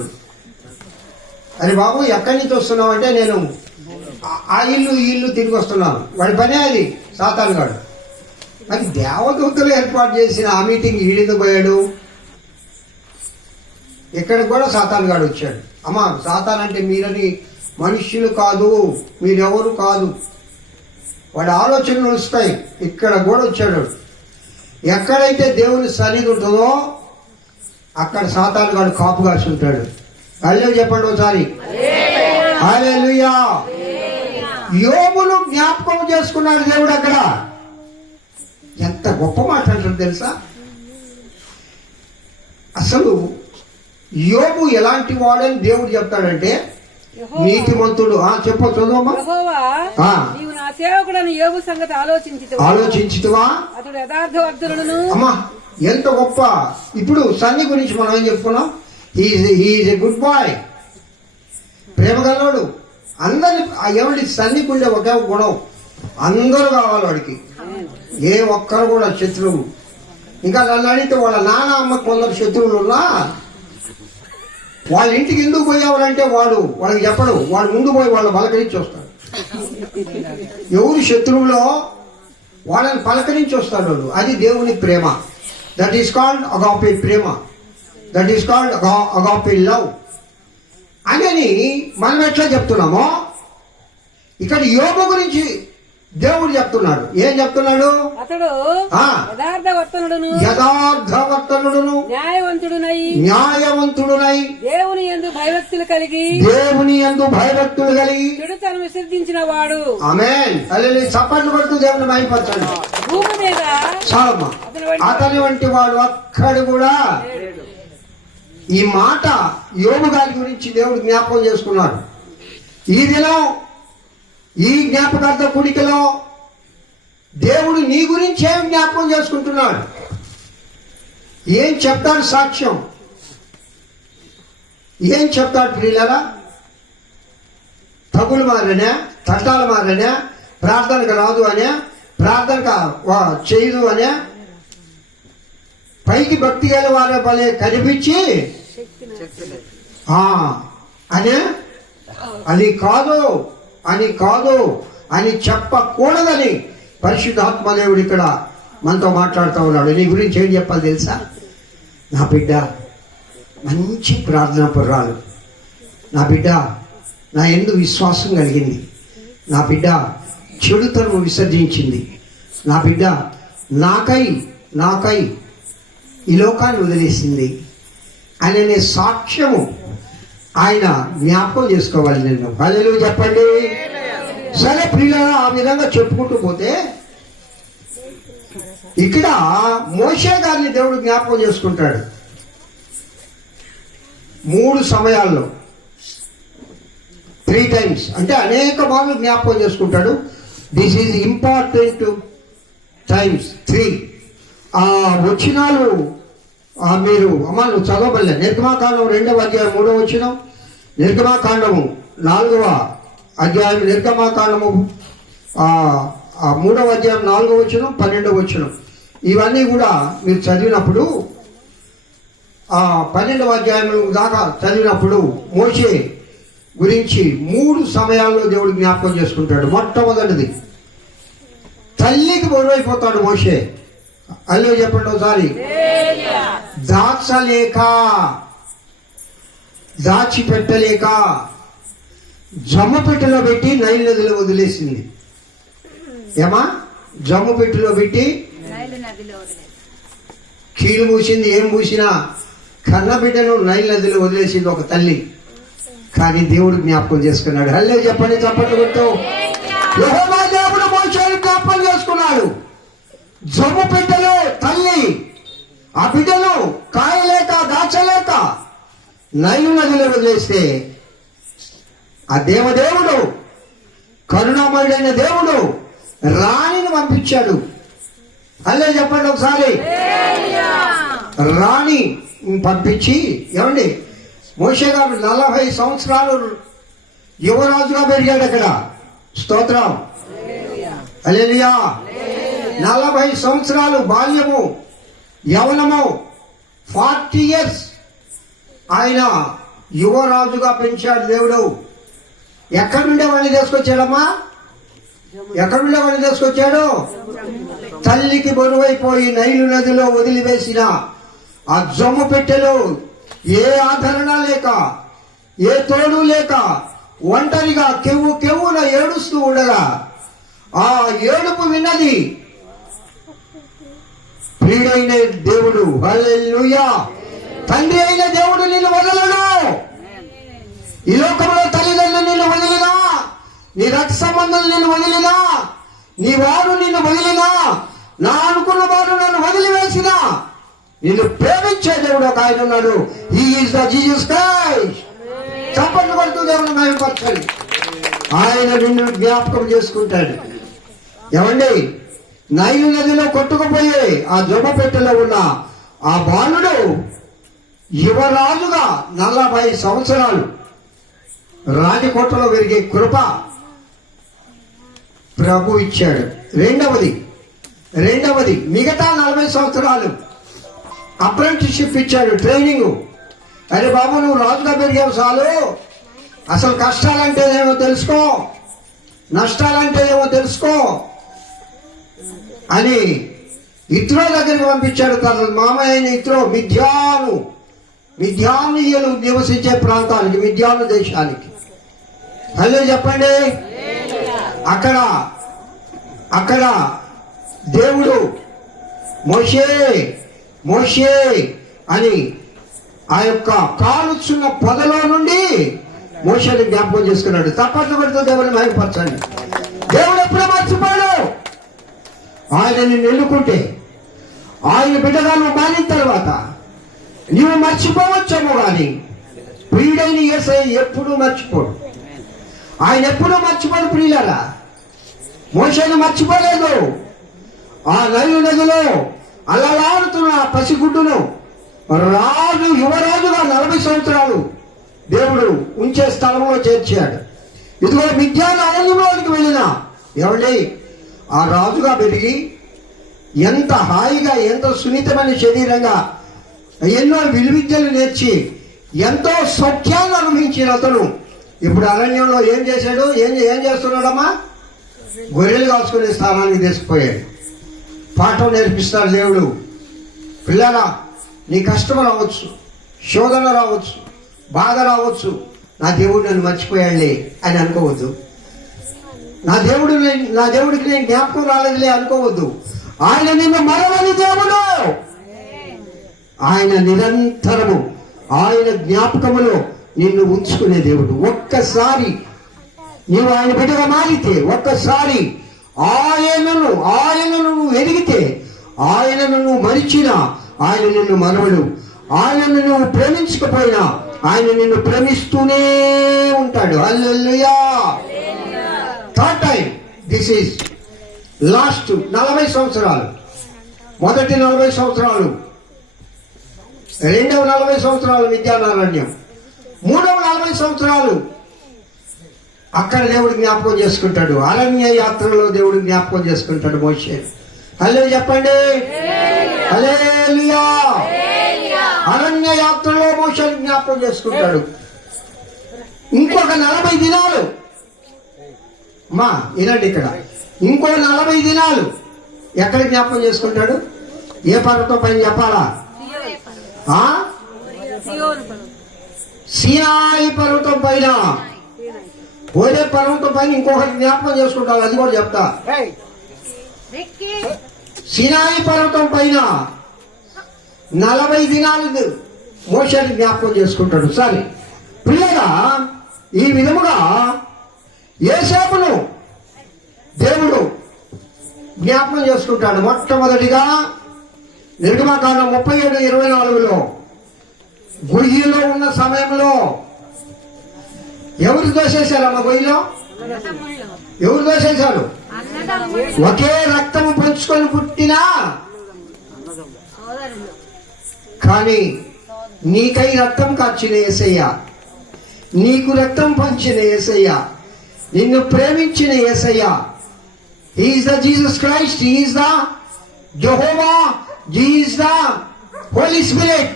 అరే బాబు, ఎక్కడి నుంచి వస్తున్నావు అంటే, నేను ఆ ఇల్లు ఈ ఇల్లు తిరిగి వస్తున్నాను. వాడి పనే అది, సాతాను గాడు. మరి దేవదూతలు ఏర్పాటు చేసిన ఆ మీటింగ్ ఈడికి పోయాడు. ఇక్కడికి కూడా సాతాను గాడు వచ్చాడు. అమ్మా, సాతాన్ అంటే మీరని మనుష్యులు కాదు, మీరెవరు కాదు. వాడి ఆలోచనలు వస్తాయి. ఇక్కడ కూడా వచ్చాడు. ఎక్కడైతే దేవుని సన్నిధి ఉంటుందో అక్కడ సాతాను గాడు కాపు కాసి ఉంటాడు. అల్లే చెప్పండి ఒకసారి. హల్లెలూయా. యోబును జ్ఞాపకం చేసుకున్నాడు దేవుడు అక్కడ. ఎంత గొప్ప మాట అంటారు తెలుసా? అసలు యోబు ఎలాంటి వాడని దేవుడు చెప్తాడంటే, నీతిమంతుడు. చెప్పు, చదువమ్మా. నీవు నా సేవకుడని యోబు సంగతి ఆలోచించువా? అతడు యథార్థవర్ధనుడును. అమ్మా, ఎంత గొప్ప. ఇప్పుడు సన్ని గురించి మనం ఏం చెప్పుకున్నాం? హీఈస్ ఎ గుడ్ బాయ్, ప్రేమ గలవాడు. అందరిని ఎవరి సన్నికుండే ఒకే గుణం, అందరూ కావాలి వాడికి. ఏ ఒక్కరు కూడా శత్రువు. ఇంకా నన్ను అడిగితే వాళ్ళ నాన్న అమ్మ కొందరు శత్రువులు ఉన్నా వాళ్ళ ఇంటికి ఎందుకు పోయేవాడంటే వాళ్ళకి చెప్పడు. వాడు ముందు పోయి వాళ్ళ పలకరించి వస్తాడు. ఎవరు శత్రువులో వాళ్ళని పలకరించి వస్తాడు. అది దేవుని ప్రేమ. దట్ ఈస్ కాల్డ్ అగాపే ప్రేమ. That is called agape love. అని మనం ఎట్లా చెప్తున్నామో ఇక్కడ యోబు గురించి దేవుడు చెప్తున్నాడు. ఏం చెప్తున్నాడు? అతడు ఆ యథార్థవర్తనుడును యథార్థవర్తనుడును న్యాయవంతుడునై దేవుని యందు భయభక్తులు కలిగి చెడుతనం విసర్జించిన వాడు. ఆమేన్. హల్లెలూయా. చప్పట్లు కొడుతూ దేవుని మహిమపరచండి. భూమి మీద చాలమ్మా. అతని వంటి వాడు ఒక్కడు కూడా. ఈ మాట యోబు గారి గురించి దేవుడు జ్ఞాపకం చేసుకున్నాడు. ఈ దినం ఈ జ్ఞాపకార్థ కూడికలో దేవుడు నీ గురించి ఏం జ్ఞాపకం చేసుకుంటున్నాడు? ఏం చెప్తాడు? సాక్ష్యం ఏం చెప్తాడు? ప్రియులారా, తగులు మారనే, తంటాలు మారనే, ప్రార్థనకు రాదు అనే, ప్రార్థనకు చేయదు అనే, పైకి భక్తి గల వారే భలే కనిపించి అనే, అది కాదు అని చెప్పకూడదని పరిశుద్ధాత్మదేవుడు ఇక్కడ మనతో మాట్లాడుతూ ఉన్నాడు. నీ గురించి ఏం చెప్పాలి తెలుసా? నా బిడ్డ మంచి ప్రార్థనా పరురాలు, నా బిడ్డ నా యందు విశ్వాసం కలిగింది, నా బిడ్డ చెడుతనము విసర్జించింది, నా బిడ్డ నాకై ఈ లోకాన్ని వదిలేసింది అనే సాక్ష్యము ఆయన జ్ఞాపకం చేసుకోవాలి. నేను హల్లెలూయా చెప్పండి. సరే ప్రియులారా, ఆ విధంగా చెప్పుకుంటూ పోతే ఇక్కడ మోషే గారిని దేవుడు జ్ఞాపకం చేసుకుంటాడు 3 సమయాల్లో, 3 times. అంటే అనేక మార్లు జ్ఞాపకం చేసుకుంటాడు. This is important times 3. ఆ వచనాలు మీరు నువ్వు చదవబడలే. నిర్గమాకాండం 2వ అధ్యాయం 3వ వచనం, నిర్గమాకాండము 4వ అధ్యాయం, నిర్గమాకాండము 3వ అధ్యాయం 4వ వచనం, 12వ వచనం. ఇవన్నీ కూడా మీరు చదివినప్పుడు 12వ అధ్యాయం దాకా చదివినప్పుడు మోషే గురించి 3 సమయాల్లో దేవుడు జ్ఞాపకం చేసుకుంటాడు. మొట్టమొదటిది, తల్లికి బరువైపోతాడు మోషే. అల్లో చెప్పండి ఒకసారి. దాచిపెట్టలేక జమ్ము పెట్టెలో పెట్టి నైల్ నదిలో వదిలేసింది. ఏమా? జమ్ము పెట్టెలో పెట్టి కీలు మూసింది. ఏం మూసినా కన్న బిడ్డను నైల్ నదిలో వదిలేసింది ఒక తల్లి. కానీ దేవుడు జ్ఞాపకం చేసుకున్నాడు. హల్లే చెప్పండి, చప్పట్లు కొట్టు. యెహోవా దేవుడు మోషేను జ్ఞాపకం చేసుకున్నాడు. జమ్ము పెట్టెలో తల్లి ఆ బిడ్డను కాయలేక దాచలేక నైలు నదిలో వదిలేస్తే ఆ దేవదేవుడు, కరుణామయుడైన దేవుడు రాణిని పంపించాడు. అల్లే చెప్పండి ఒకసారి. రాణి పంపించి, ఏమండి, మోషే గారు 40 సంవత్సరాలు యువరాజుగా పెరిగాడు అక్కడ. స్తోత్రం. హల్లెలూయా. 40 సంవత్సరాలు బాల్యము, యవనము, 40 years ఆయన యువరాజుగా పెంచాడు దేవుడు. ఎక్కడుండే వాడిని తీసుకొచ్చాడమ్మా? ఎక్కడుండే వాడిని తీసుకొచ్చాడు? తల్లికి బరువైపోయి నైలు నదిలో వదిలివేసిన ఆ జమ్ము పెట్టెలో ఏ ఆదరణ లేక, ఏ తోడు లేక, ఒంటరిగా కెవ్వున ఏడుస్తూ ఉండగా ఆ ఏడుపు విన్నది ప్రియుడైన దేవుడు. హల్లెలూయా. తండ్రి అయిన దేవుడు నిన్ను వదలడు. ఈ లోకంలో తల్లిదండ్రులు నిన్ను వదిలినా, నీ రక్త సంబంధం నిన్ను వదిలినా, నీ వారు నిన్ను వదిలినా, నా అనుకున్న వారు నన్ను వదిలివేసినా, నిన్ను ప్రేమించే దేవుడు ఒక ఆయన ఉన్నాడు. He is the Jesus Christ. చప్పట్లు కొడుతూ దేవుని మహిమపరచండి. ఆయన నిన్ను జ్ఞాపకం చేసుకుంటాడు. ఏమండి, నైలు నదిలో కొట్టుకుపోయే ఆ జమ పెట్టెలో ఉన్న ఆ బాలుడు యువరాజుగా 40 సంవత్సరాలు రాజకోటలో పెరిగే కృప ప్రభు ఇచ్చాడు. రెండవది మిగతా 40 సంవత్సరాలు అప్రెంటిస్షిప్ ఇచ్చాడు, ట్రైనింగ్. అరే బాబు, నువ్వు రాజుగా పెరిగావు చాలు, అసలు కష్టాలంటే ఏమో తెలుసుకో, నష్టాలంటే ఏమో తెలుసుకో అని ఇత్రో దగ్గరికి పంపించాడు. తన మామయ్య అయిన ఇత్రో మిద్యానీయులు నివసించే ప్రాంతానికి, మిద్యాను దేశానికి. హల్లెలూయా చెప్పండి. అక్కడ అక్కడ దేవుడు మోషే మోషే అని ఆ యొక్క కాలుచున్న పొదలో నుండి మోషేని జ్ఞాపకం చేసుకున్నాడు. తప్పట్లు పెడుతూ దేవుని మహిమపరచండి. దేవుడు ఎప్పుడూ మర్చిపోయాడు. ఆయన నిన్ను ఎన్నుకుంటే, ఆయన బిడ్డగా నువ్వు మారిన తర్వాత నీవు మర్చిపోవచ్చేమో కానీ ప్రియుడైన యేసయ్య ఎప్పుడూ మర్చిపోడు. ఆయన ఎప్పుడూ మర్చిపోడు. ప్రియులారా, మోషేను మర్చిపోలేదు. ఆ నైలు నదిలో అల్లలాడుతున్న ఆ పసిగుడ్డును రాజు యువరాజుగా 40 సంవత్సరాలు దేవుడు ఉంచే స్థలంలో చేర్చాడు. ఇదిగో మిద్యాను అరణ్యంలోనికి వెళ్ళిన ఎవరి ఆ రాజుగా పెరిగి ఎంత హాయిగా, ఎంత సున్నితమైన శరీరంగా ఎన్నో విలువిద్యలు నేర్చి ఎంతో సౌఖ్యాన్ని అనుభవించిన అతను ఇప్పుడు అరణ్యంలో ఏం చేశాడు? ఏం చేస్తున్నాడమ్మా? గొర్రెలు కాసుకునే స్థానానికి తీసుకుపోయాడు. పాఠం నేర్పిస్తాడు దేవుడు. పిల్లరా, నీ కష్టం రావచ్చు, శోధన రావచ్చు, బాధ రావచ్చు, నా దేవుడు నన్ను మర్చిపోయాడులే అని అనుకోవద్దు. నా దేవుడికి నేను జ్ఞాపకం రాలేదులే అనుకోవద్దు. ఆయన నిన్ను మరవని దేవుడు. ఆయన నిరంతరము ఆయన జ్ఞాపకములో నిన్ను ఉంచుకునే దేవుడు. ఒక్కసారి నీవు ఆయన బిడ్డగా మారితే, ఒక్కసారి ఆయనను నువ్వు ఎదిగితే, ఆయనను నువ్వు మరిచినా ఆయన నిన్ను మరవడు. ఆయనను నువ్వు ప్రేమించకపోయినా ఆయన నిన్ను ప్రేమిస్తూనే ఉంటాడు. Hallelujah. Third time, this is last 40 సంవత్సరాలు. మొదటి 40 సంవత్సరాలు, రెండవ 40 సంవత్సరాలు విద్యానారణ్యం, మూడవ 40 సంవత్సరాలు అక్కడ దేవుడు జ్ఞాపకం చేసుకుంటాడు. అరణ్య యాత్రలో దేవుడు జ్ఞాపకం చేసుకుంటాడు మోషే. హల్లెలూయా చెప్పండి. హల్లెలూయా. అరణ్య యాత్రలో మోషేని జ్ఞాపకం చేసుకుంటాడు. ఇంకొక 40 దినాలు మా వినండి, ఇక్కడ ఇంకో 40 దినాలు ఎక్కడ జ్ఞాపకం చేసుకుంటాడు? ఏ పర్వతం పైన చెప్పాలా? సీనాయి పర్వతం పైన. ఒరే పర్వతం పైన ఇంకొకటి జ్ఞాపకం చేసుకుంటాడు, అది కూడా చెప్తా. సీనాయి పర్వతం పైన 40 దినాలు మోషేని జ్ఞాపకం చేసుకుంటాడు. సరే పిల్లగా, ఈ విధముగా యోసేపును దేవుడు జ్ఞాపకం చేసుకుంటాడు. మొట్టమొదటిగా నిర్గమకాండం 37:24లో గొయ్యిలో ఉన్న సమయంలో ఎవరు దోషేశారమ్మ? గొయ్యిలో ఎవరు దోషేశారు? ఒకే రక్తము పంచుకొని పుట్టినా కానీ నీకై రక్తం కాచిన యేసయ్య, నీకు రక్తం పంచిన యేసయ్య, నిన్ను ప్రేమించిన Yesayya. He is the Jesus Christ, he is the Jehovah, he is the Holy Spirit,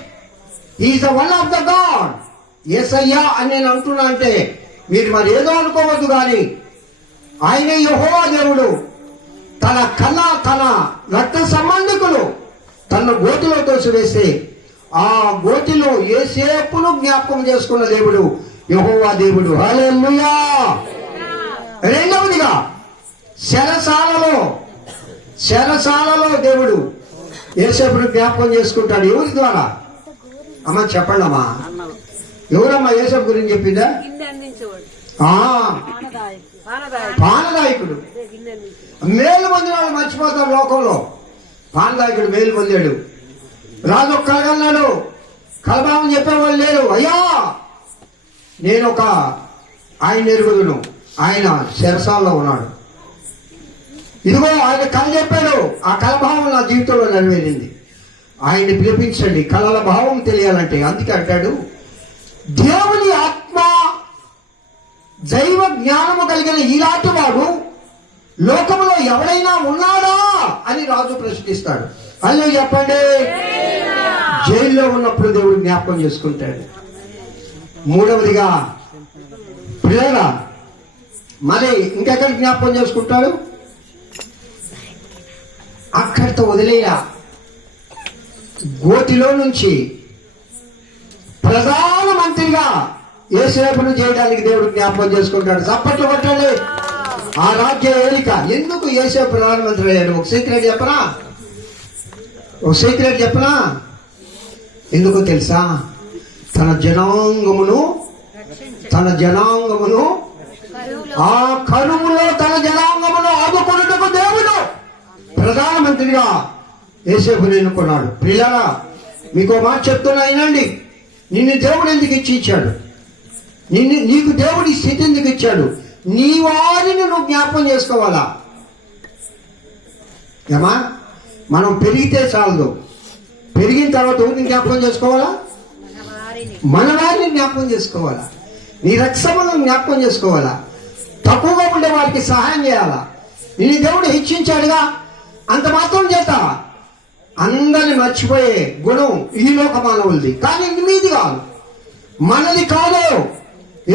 he is the one of the God. Yesayya అని నేను అంటున్నా అంటే మీరు మరి ఏదో అనుకోవద్దు, కానీ ఆయన యెహోవా దేవుడు. తన రక్త సంబంధికులు తన గోతిలో తోసివేస్తే ఆ గోతిలో యోసేపును జ్ఞాపకం చేసుకున్న దేవుడు యెహోవా దేవుడు. హల్లెలూయా. రెండవదిగా చెరసాలలో దేవుడు యోసేపును జ్ఞాపకం చేసుకుంటాడు. ఎవరి ద్వారా? అమ్మ చెప్పండి అమ్మా, ఎవరమ్మా యోసేపు గురించి చెప్పిందా? పానదాయకుడు. మేలు పొందినాడు మర్చిపోతారు లోకంలో. పానదాయకుడు మేలు పొందాడు. రాజు ఒక్కడన్నాడు, కలభావం చెప్పేవాళ్ళు లేరు. అయ్యా నేను ఆయన ఎరుగుదును, ఆయన శరసాల్లో ఉన్నాడు. ఇదిగో ఆయన కళ చెప్పాడు, ఆ కలభావం నా జీవితంలో నెరవేరింది. ఆయన్ని పిలిపించండి, కళల భావం తెలియాలంటే. అందుకే అంటాడు, దేవుని ఆత్మ దైవ జ్ఞానము కలిగిన ఈలాంటి వాడు లోకంలో ఎవడైనా ఉన్నాడా అని రాజు ప్రశ్నిస్తాడు. అయ్యో చెప్పండి. జైల్లో ఉన్నప్పుడు దేవుడు జ్ఞాపకం చేసుకుంటాడు. మూడవదిగా పిల్లగా మరి ఇంకెక్కడ జ్ఞాపకం చేసుకుంటాడు? అక్కడితో వదిలేయ గోతిలో నుంచి ప్రధానమంత్రిగా యోసేపును చేయడానికి దేవుడు జ్ఞాపకం చేసుకుంటాడు. చప్పట్లు కొట్టండి. ఆ రాజ్య ఏలిక. ఎందుకు యేసే ప్రధానమంత్రి అయ్యాడు? ఒక సీక్రెట్ చెప్పనా? ఒక సీక్రెట్ చెప్పనా? ఎందుకో తెలుసా? తన జనాంగమును ఆ కరువులో తన జనాంగమును ఆదుకొనుటకు దేవుడు ప్రధానమంత్రిగా యేసేపుని ఎన్నుకున్నాడు. ప్రియులారా, మీకు మాట చెప్తున్నా వినండి. నిన్ను దేవుడు ఎందుకు ఇచ్చాడు? నీకు దేవుడి స్థితి ఎందుకు ఇచ్చాడు? నీ వారిని నువ్వు జ్ఞాపకం చేసుకోవాలా? ఏమా, మనం పెరిగితే చాలదు. పెరిగిన తర్వాత ఊరిని జ్ఞాపకం చేసుకోవాలా? మన వారిని జ్ఞాపకం చేసుకోవాలా? నీ రక్షణను జ్ఞాపకం చేసుకోవాలా? తక్కువగా ఉండే వారికి సహాయం చేయాలా? నిన్ను దేవుడు హెచ్చించాడుగా, అంత మాత్రం చేత అందరిని మర్చిపోయే గుణం ఈ లోక మానవులది. కానీ మీది కాదు, మనది కాదు.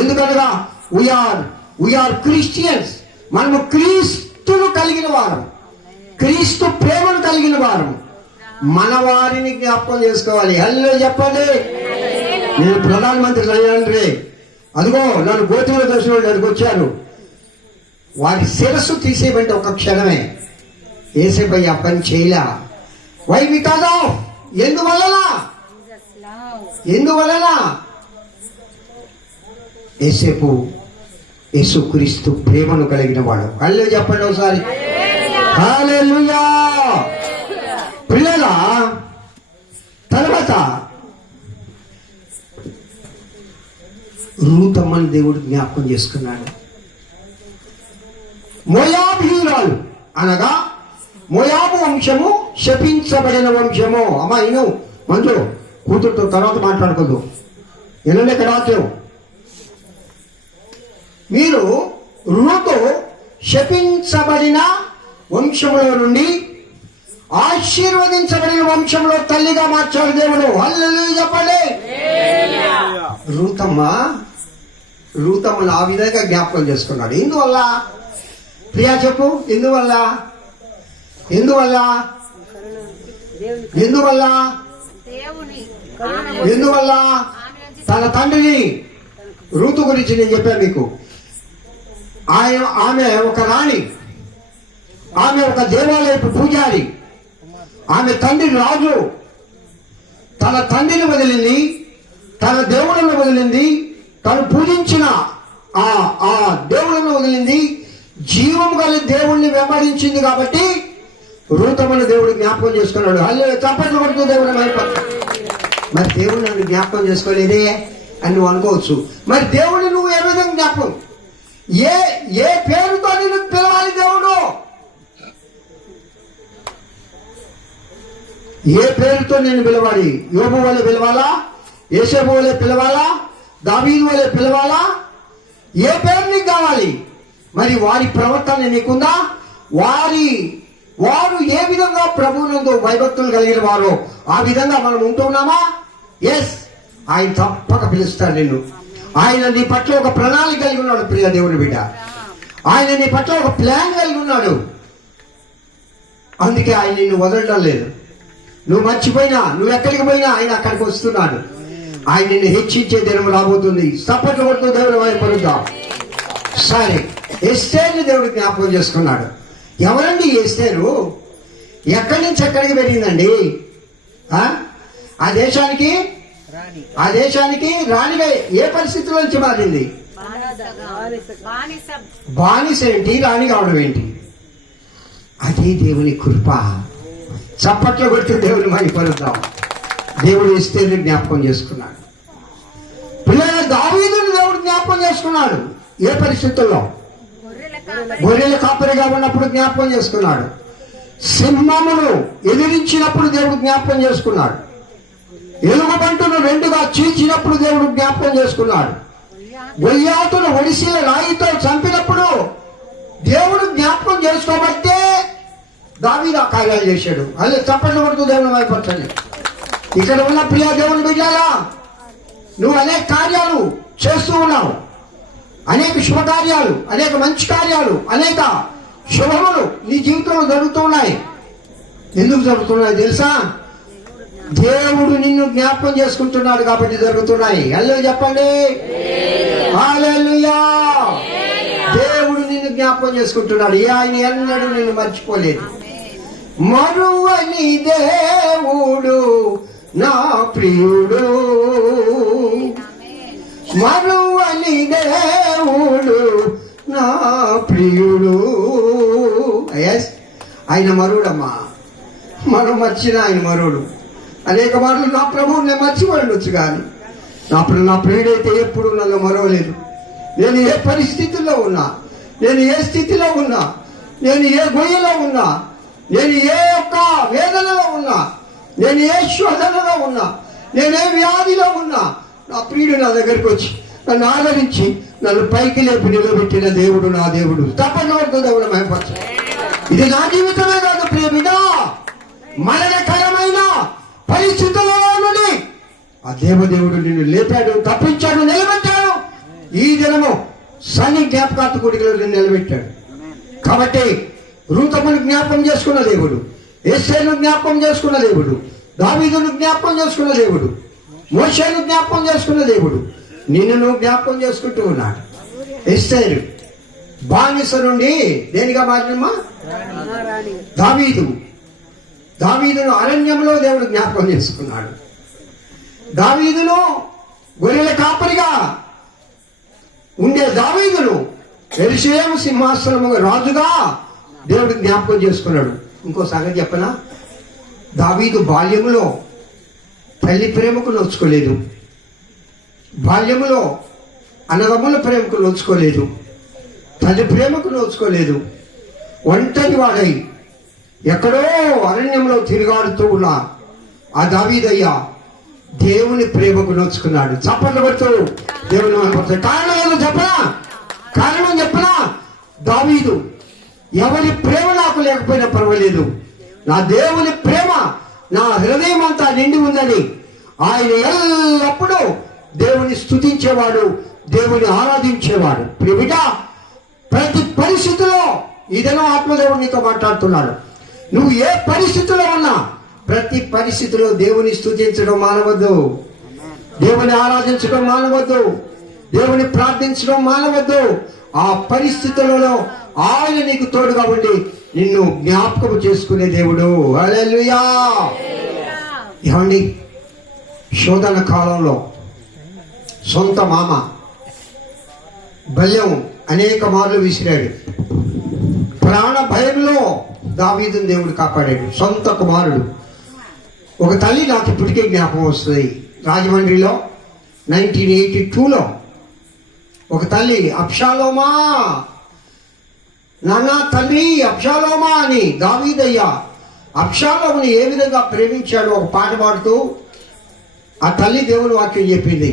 ఎందుకనగా వీఆర్ క్రిస్టియన్స్. మనము క్రీస్తును కలిగిన వారం, క్రీస్తు ప్రేమను కలిగిన వారం. మన వారిని జ్ఞాపకం చేసుకోవాలి. హల్లెలూయా చెప్పండి. నేను ప్రధానమంత్రి అయ్యాను. అదిగో నన్ను గోతుల దర్శనం దగ్గరికి వచ్చారు. వారి శిరస్సు తీసేయమంటే ఒక క్షణమే. యేసేపై ఆ పని చేయలే. వై? బికాజ్ ఆఫ్ ఎందువలన యేసేపు యేసుక్రీస్తు ప్రేమను కలిగిన వాడు. హల్లెలూయా చెప్పండి ఒకసారి. హల్లెలూయా. పిల్లల తర్వాత రూతమ్మని దేవుడు జ్ఞాపకం చేసుకున్నాడు. మోయాబీయురాలు అనగా మోయాబు వంశము శపించబడిన వంశము. అమ్మా ఇను మంజు, కూతురుతో తర్వాత మాట్లాడుకోదు. ఎనండి రాత్రి మీరు రూతు శపించబడిన వంశములో నుండి ఆశీర్వదించబడిన వంశంలో తల్లిగా మార్చాడు దేవుడు. హల్లెలూయా చెప్పండి. రూతమ్మను ఆ విధంగా జ్ఞాపకం చేసుకున్నాడు. ఎందువల్ల? ప్రియా చెప్పు. ఎందువల్ల? తన తండ్రిని రూతు గురించి నేను చెప్పాను మీకు. ఆమె ఒక రాణి, ఆమె ఒక దేవాలయపు పూజారి, ఆమె తండ్రి రాజు. తన తండ్రిని వదిలింది, తన దేవుళ్ళను వదిలింది, తను పూజించిన ఆ దేవుళ్ళను వదిలింది, జీవము గల దేవుణ్ణి వెంబడించింది. కాబట్టి రూతమ్మను దేవుడు జ్ఞాపకం చేసుకున్నాడు. హల్లెలూయా చప్పట్లు కొడుతూ దేవుడు మైపడతాడు. మరి దేవుడు నన్ను జ్ఞాపకం చేసుకోలేదే అని నువ్వు అనుకోవచ్చు. మరి దేవుడు నువ్వు ఏ విధంగా జ్ఞాపకం, ఏ పేరుతో నిన్ను పిలవాలి? దేవుడు ఏ పేరుతో నేను పిలవాలి? యోబు వలె పిలవాలా? యేసేపు వలె పిలవాలా? దావీదు వలె పిలవాలా? ఏ పేరు నీకు కావాలి? మరి వారి ప్రవర్తన నీకుందా? వారు ఏ విధంగా ప్రభువునందు భయభక్తులు కలిగిన వారో ఆ విధంగా మనం ఉంటున్నామా? ఎస్, ఆయన తప్పక పిలుస్తాడు నిన్ను. ఆయన నీ పట్ల ఒక ప్రణాళిక కలిగి ఉన్నాడు. ప్రియ దేవుని బిడ్డ, ఆయన నీ పట్ల ఒక ప్లాన్ కలిగి ఉన్నాడు. అందుకే ఆయన నిన్ను వదలడం లేదు. నువ్వు మర్చిపోయినా, నువ్వు ఎక్కడికి పోయినా ఆయన అక్కడికి వస్తున్నాడు. ఆయన నిన్ను హెచ్చించే దినం రాబోతుంది. సపట్లు కొడుతూ దేవుడు వైపరుద్దాం. సరే, ఎస్తేరుని దేవుడు జ్ఞాపకం చేసుకున్నాడు. ఎవరండి ఎస్తేరు? ఎక్కడి నుంచి ఎక్కడికి పెరిగిందండి? ఆ దేశానికి రాణిగా ఏ పరిస్థితుల నుంచి మారింది? బానిస ఏంటి, రాణి కావడం ఏంటి? అదే దేవుని కృప. చప్పట్లు కొడుతూ దేవుని మైపరుద్దాం. దేవుడు ఎస్తేరుని జ్ఞాపకం చేసుకున్నాడు. పిల్లల దావీదుని దేవుడు జ్ఞాపకం చేసుకున్నాడు. ఏ పరిస్థితుల్లో? గొర్రెల కాపరిగా ఉన్నప్పుడు జ్ఞాపకం చేసుకున్నాడు. సింహమును ఎదిరించినప్పుడు దేవుడు జ్ఞాపకం చేసుకున్నాడు. ఎలుగుబంటును రెండుగా చీల్చినప్పుడు దేవుడు జ్ఞాపకం చేసుకున్నాడు. గొల్యాతును ఒడిసిల రాయితో చంపినప్పుడు దేవుడు జ్ఞాపకం చేసుకోబట్టే దావీదు ఆ కార్యాలు చేశాడు. అదే చప్పట్లు కొడుతూ దేవుని వైపరచండి. ఇక్కడ ఉన్న ప్రియ దేవుని బిడ్డలారా, నువ్వు అనేక కార్యాలు చేస్తూ ఉన్నావు. అనేక శుభకార్యాలు, అనేక మంచి కార్యాలు, అనేక శుభములు నీ జీవితంలో జరుగుతున్నాయి. ఎందుకు జరుగుతున్నాయి తెలుసా? దేవుడు నిన్ను జ్ఞాపకం చేసుకుంటున్నాడు కాబట్టి జరుగుతున్నాయి. హల్లెలూయా చెప్పండి. హల్లెలూయా. దేవుడు నిన్ను జ్ఞాపకం జ్ఞాపకం చేసుకుంటున్నాడు. ఆయన ఎన్నడూ నిన్ను మర్చిపోలేదు. మరువని దేవుడు నా ప్రియుడు, మరువని దేవుడు నా ప్రియుడు. ఎస్, ఆయన మరుడమ్మా. మనం మర్చిన ఆయన మరుడు. అనేక మార్లు నా ప్రభువు నేను మర్చిపోయిండొచ్చు, కానీ నా ప్రియుడైతే ఎప్పుడు నన్ను మరవలేదు. నేను ఏ పరిస్థితుల్లో ఉన్నా, నేను ఏ స్థితిలో ఉన్నా, నేను ఏ గొయ్యలో ఉన్నా, నేను ఏ యొక్క వేదనలో ఉన్నా, నేను ఏ శోధనలో ఉన్నా, నేనే వ్యాధిలో ఉన్నా, నా ప్రియుడు నా దగ్గరికి వచ్చి నన్ను ఆదరించి నన్ను పైకి లేపి నిలబెట్టిన దేవుడు నా దేవుడు. తప్పనివరకు దేవుడు మహిమపరచు. ఇది నా జీవితమే కాదు ప్రేమిగా, మరణకరమైన పరిస్థితుల్లో నుండి ఆ దేవదేవుడు నిన్ను లేపాడు, తప్పించాడు, నిలబెట్టాడు. ఈ దినము సన్ని జ్ఞాపకార్థ కూడికలో నిన్ను నిలబెట్టాడు. కాబట్టి రూతమును జ్ఞాపకం చేసుకున్న దేవుడు, ఎస్తేరును జ్ఞాపకం చేసుకున్న దేవుడు, దావీదును జ్ఞాపకం చేసుకున్న దేవుడు, మోషేను జ్ఞాపకం చేసుకున్న దేవుడు నిన్ను జ్ఞాపకం చేసుకుంటూ ఉన్నాడు. ఎస్తేరు బానిస నుండి దేనిగా మారినమ్మా? దావీదును అరణ్యంలో దేవుడు జ్ఞాపకం చేసుకున్నాడు. దావీదును గొర్రెల కాపరిగా ఉండే దావీదును యెరూషలేము సింహాసనము రాజుగా దేవుడు జ్ఞాపకం చేసుకున్నాడు. ఇంకో సంగతి చెప్పనా? దావీదు బాల్యములో తల్లి ప్రేమకు నోచుకోలేదు, బాల్యములో అన్నదమ్ముల ప్రేమకు నోచుకోలేదు, తల్లి ప్రేమకు నోచుకోలేదు. ఒంటరి వాడై ఎక్కడో అరణ్యంలో తిరుగాడుతూ ఉన్న ఆ దావీదయ్యా దేవుని ప్రేమకు నోచుకున్నాడు. చప్పట్లు పడుతూ దేవుని మనపడతాడు. కారణం చెప్పనా? దావీదు ఎవరి ప్రేమ నాకు లేకపోయినా పర్వాలేదు, నా దేవుని ప్రేమ నా హృదయం అంతా నిండి ఉందని ఆయన ఎల్లప్పుడూ దేవుని స్తుతించేవాడు, దేవుని ఆరాధించేవాడు. ప్రియబిడ్డ, ప్రతి పరిస్థితిలో ఇదేనో ఆత్మదేవుడు నీతో మాట్లాడుతున్నాడు. నువ్వు ఏ పరిస్థితిలో ఉన్నా ప్రతి పరిస్థితిలో దేవుని స్తుతించడం మానవద్దు, దేవుని ఆరాధించడం మానవద్దు, దేవుని ప్రార్థించడం మానవద్దు. ఆ పరిస్థితులలో ఆయన నీకు తోడుగా ఉండి నిన్ను జ్ఞాపకం చేసుకునే దేవుడు. హల్లెలూయా. ఏమండి, శోధన కాలంలో సొంత మామ బల్యం అనేక మార్లు విసిరాడు. ప్రాణ భయంలో దావీదును దేవుడు కాపాడాడు. సొంత కుమారుడు. ఒక తల్లి నాకు ఇప్పటికే జ్ఞాపకం వస్తుంది. రాజమండ్రిలో 1982లో ఒక తల్లి, అబ్షాలోమా, నాన్న తల్లి అబ్షాలోమా అని దావీదయ్య అబ్షాలోముని ఏ విధంగా ప్రేమించాడో ఒక పాట పాడుతూ ఆ తల్లి దేవుని వాక్యం చెప్పింది.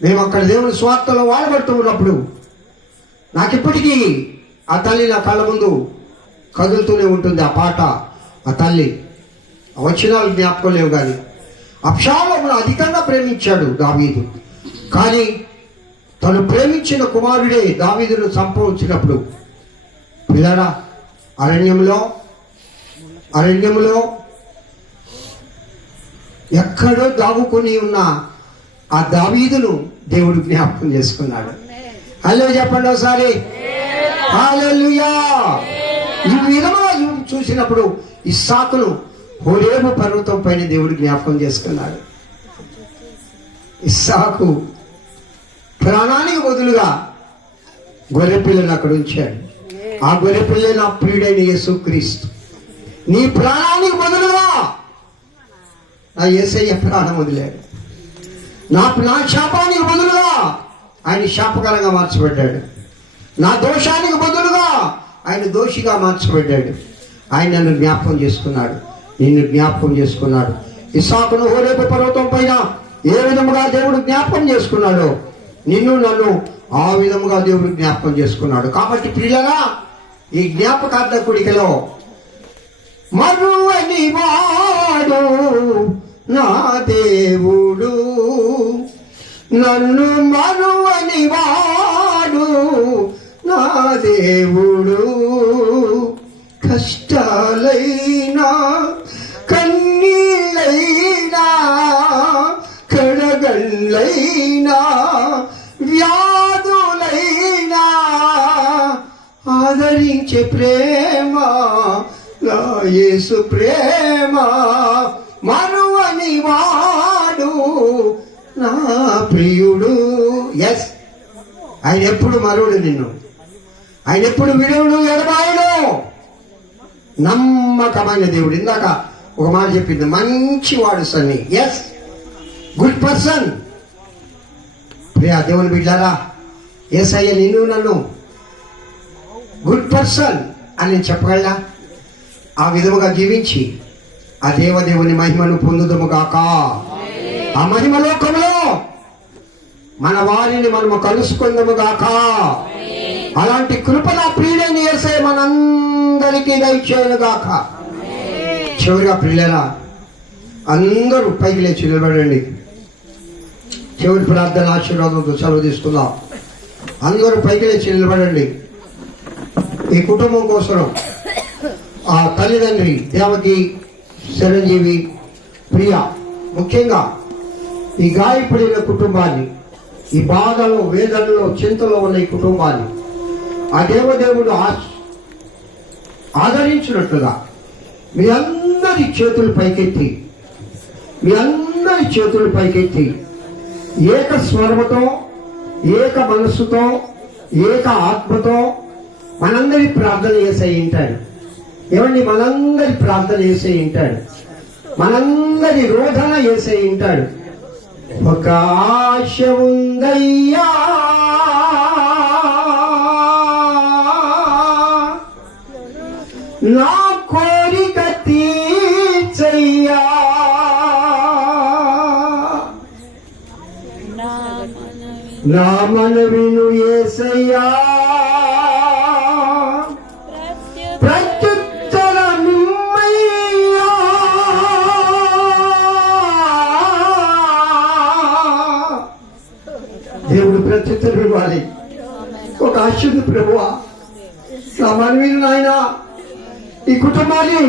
మేము అక్కడ దేవుని స్వార్థలో వాడబడుతూ ఉన్నప్పుడు నాకిప్పటికీ ఆ తల్లి నా కళ్ళ ముందు కదులుతూనే ఉంటుంది. ఆ పాట, ఆ తల్లి, ఆ వచనాలు జ్ఞాపకం లేవు. కానీ అబ్షాలోమును అధికంగా ప్రేమించాడు దావీదు. కానీ తను ప్రేమించిన కుమారుడే దావీదును చంపవచ్చినప్పుడు పిల్లరా అరణ్యంలో ఎక్కడో దాగుకొని ఉన్న ఆ దావీదును దేవుడు జ్ఞాపకం చేసుకున్నాడు. హలో చెప్పండి ఒకసారి. హల్లెలూయా. ఈ విధంగా చూసినప్పుడు ఇస్సాకును హోరేబు పర్వతం పైన దేవుడు జ్ఞాపకం చేసుకున్నాడు. ఇస్సాకు ప్రాణానికి బదులుగా గొర్రెపిల్లను అక్కడ ఉంచాడు. ఆ గొర్రెపిల్ల నా ప్రియుడైన యేసుక్రీస్తు. నీ ప్రాణానికి బదులుగా నా యేసయ్య ప్రాణం వదిలాడు. నా శాపానికి బదులుగా ఆయన శాపకరంగా మార్చబడ్డాడు. నా దోషానికి బదులుగా ఆయన దోషిగా మార్చబడ్డాడు. ఆయన నన్ను జ్ఞాపకం చేసుకున్నాడు, నిన్ను జ్ఞాపకం చేసుకున్నాడు. ఇస్సాకును హోరేబు పర్వతం పైన ఏ విధముగా దేవుడు జ్ఞాపకం చేసుకున్నాడో నిన్ను నన్ను ఆ విధముగా దేవుడు జ్ఞాపకం చేసుకున్నాడు. కాబట్టి ప్రియులారా, ఈ జ్ఞాపకార్థ కూడికలో మరువని వాడు నా దేవుడు, నన్ను మరువని వాడు నా దేవుడు, కష్టాలైనా కన్నీళ్ళైనా కడగళ్ళైనా వ్యాధులైనా ఆదరించే ప్రేమ నా యేసు ప్రేమ మరువని వాడు నా ప్రియుడు. ఎస్, ఆయన ఎప్పుడు మరువుడు నిన్ను, ఆయన ఎప్పుడు విడువుడు ఎడబాయుడు. నమ్మకమైన దేవుడు. ఇందాక ఒక మాట చెప్పింది, మంచివాడు సన్ని. Yes, good person. ప్రియా దేవుని బిడ్డారా, యేసయ్య నిన్ను నన్ను గుడ్ పర్సన్ అని చెప్పగలరా? ఆ విధముగా జీవించి ఆ దేవదేవుని మహిమను పొందుదము గాక. ఆ మహిమ లోకంలో మన వారిని మనము కలుసుకుందము గాక. అలాంటి కృపణ ప్రియుడైన యేసయ్య మనందరికీ దయచేయును గాక. చివరిగా ప్రియులారా, అందరూ పైకి లేచి నిలబడండి. చివరి ప్రార్థన ఆశీర్వాదంతో సెలవు తీసుకుందాం. అందరూ పైకి లేచి నిలబడండి. ఈ కుటుంబం కోసం ఆ తల్లిదండ్రి దేవకి, చిరంజీవి, ప్రియ, ముఖ్యంగా ఈ గాయపడిన కుటుంబాన్ని, ఈ బాధలో, వేదనలో, చింతలో ఉన్న ఈ కుటుంబాన్ని ఆ దేవదేవుడు ఆదరించినట్లుగా మీ అందరి చేతులు పైకెత్తి, మీ అందరి చేతులు పైకెత్తి ఏక స్వరముతో, ఏక మనస్సుతో, ఏక ఆత్మతో మనందరి ప్రార్థన చేసే ఉంటాడు. ఏమండి, మనందరి ప్రార్థన చేసే ఉంటాడు, మనందరి రోధన చేసే ఉంటాడు. ఒక ఆశ ఉందయ్యా, నా కోరిక తీర్చయ్యా, నా మనవిను యేసయ్యా, ప్రత్యుత్తరమిమ్మయ్యా. దేవుడు ప్రత్యుత్తరం ఇవ్వాలి. ఒక ఆశుద్ధ ప్రభువా, నా మనవిను నాయన, ఈ కుటుంబాన్ని,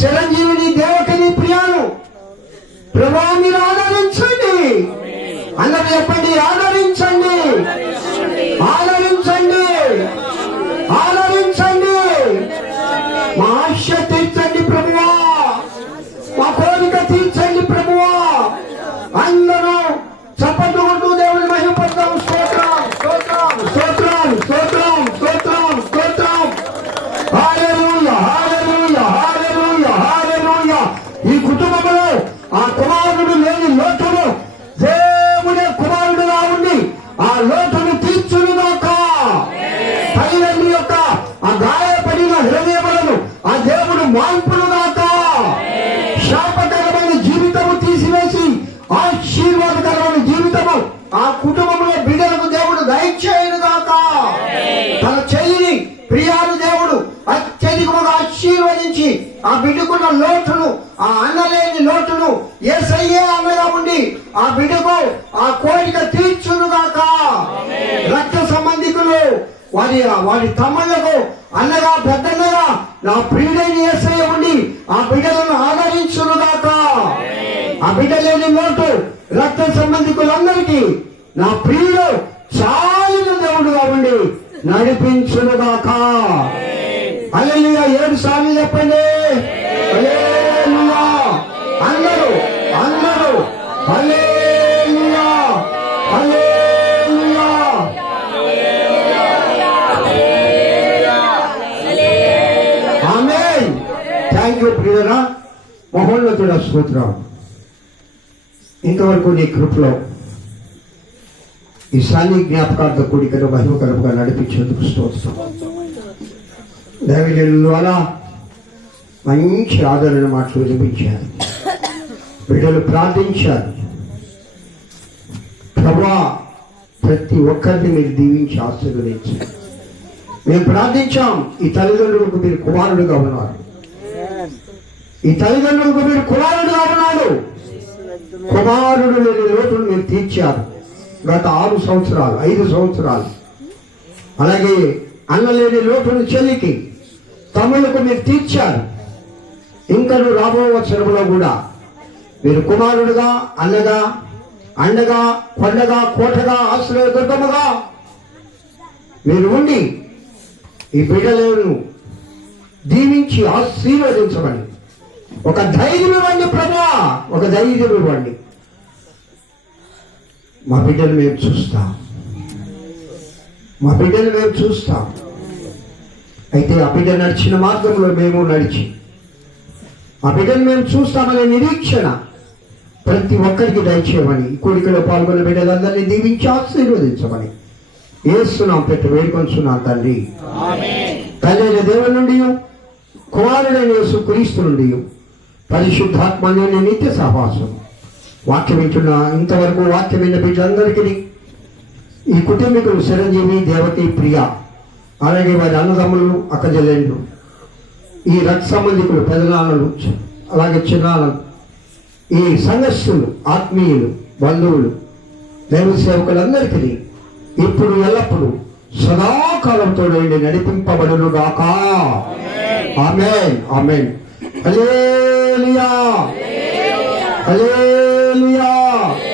చిరంజీవిని, దేవకిని, ప్రియాను ప్రభా మీరు ఆదరించండి. అందరూ చెప్పండి, ఆదరించండి, ఆదరించండి, ఆదరించండి. మా ఆశ తీర్చండి ప్రభువా, మా కోరిక తీర్చండి ప్రభువా. అందరూ చప్పట్లు కొడుతూ దేవుని మహిమపడతాం. స్తోత్రం, స్తోత్రం, స్తోత్రం, స్తోత్రం, స్తోత్రం, స్తోత్రం. హల్లెలూయా, హల్లెలూయా, హల్లెలూయా, హల్లెలూయా. ఈ కుటుంబంలో ఆ కుమారుడు లేని లోటును దేవుడే కుమారుడుగా ఉండి ఆ లోటును తీర్చునుగాక. తల్లిదండ్రుల యొక్క ఆ గాయపడిన హృదయములను ఆ దేవుడు మార్పునుగాక. శాపకరమైన జీవితము తీసివేసి ఆశీర్వాదకరమైన జీవితము ఆ కుటుంబంలో బిడ్డలకు దేవుడు దయచేయునుగాక. తన చెల్లిని, ప్రియాను దేవుడు అత్యధికముగా ఆశీర్వదించి ఆ బిడ్డకున్న లోటును, ఆ అన్నలేని లోటును యేసయ్యే అన్నగా ఉండి ఆ బిడ్డకు ఆ కోరిక తీర్చునుగాక. రక్త సంబంధికులు వారి తమ్ముళ్లకు అన్నగా, పెద్దన్నగా నా ప్రియుడైన యేసయ్య ఉండి ఆ బిడ్డలను ఆదరించునుగాక. ఆ బిడ్డ లేని లోటు రక్త సంబంధికులందరికీ నా ప్రియుడు చాలిన దేవుడుగా ఉండి నడిపించునుగాక. హల్లెలూయా. 7 సార్లు చెప్పండి. హల్లెలూయా. అందరూ అందరూ హల్లెలూయా, హల్లెలూయా. ఆమేన్. థ్యాంక్ యూ ప్రియులారా. మహోన్నతుడ స్తోత్రం. ఇంతవరకు నీ కృపలో ఈ సాని జ్ఞాపకార్థ కూడికను మహిమకరముగా నడిపించేందుకు స్తోత్రం. దైవజనుల అలా మంచి ఆదరణ మాటలు వినిపించారు. బిడ్డలు ప్రార్థించారు. ప్రభా, ప్రతి ఒక్కరిని మీరు దీవించి ఆశీర్వదించారు. మేము ప్రార్థించాం, ఈ తల్లిదండ్రులకు మీరు కుమారుడుగా ఉన్నారు, ఈ తల్లిదండ్రులకు మీరు కుమారుడుగా ఉన్నాడు. కుమారుడు లేని లోటును మీరు తీర్చారు. గత 6 సంవత్సరాలు, 5 సంవత్సరాలు. అలాగే అన్నలేని లోటును చెల్లికి, తమ్ముళ్లకు మీరు తీర్చారు. ఇంకను రాబో వత్సరంలో కూడా మీరు కుమారుడుగా, అన్నగా, అండగా, కొండగా, కోటగా, ఆశ్రయ దుర్గముగా మీరు ఉండి ఈ బిడ్డలను దీవించి ఆశీర్వదించమని ఒక ధైర్యం ఇవ్వండి ప్రభా, ఒక ధైర్యం ఇవ్వండి. మా బిడ్డలు మేము చూస్తాం, మా బిడ్డలు మేము చూస్తాం. అయితే ఆ బిడ్డ నడిచిన మార్గంలో మేము నడిచి ఆ బిడ్డను మేము చూస్తామనే నిరీక్షణ ప్రతి ఒక్కరికి దయచేయమని, ఈ కోరికలో పాల్గొన్న బిడ్డలందరినీ దీవించి ఆశీర్వదించమని యేసునామమున పెట్టి వేడుకొంచున్నాను తండ్రి. తండ్రి దేవుని నుండి, కుమారుడైన యేసుక్రీస్తు నుండి, పరిశుద్ధాత్మలోని నిత్య సహవాసం వాక్యం వింటున్న ఇంతవరకు వాక్యం విన్న బిడ్డలందరికీ, ఈ కుటుంబీకులు చిరంజీవి, దేవకి, ప్రియ, అలాగే వారి అన్నదమ్ములు, అక్కజెల్లెండ్లు, ఈ రక్త సంబంధికులు, పెదనాన్నలు, అలాగే చిన్నాన్నలు, ఈ సంఘస్థులు, ఆత్మీయులు, బంధువులు, దైవ సేవకులందరికీ ఇప్పుడు ఎల్లప్పుడూ సదాకాలంతో నడిపింపబడును గాక. ఆమేన్, ఆమేన్. హల్లెలూయా, హల్లెలూయా.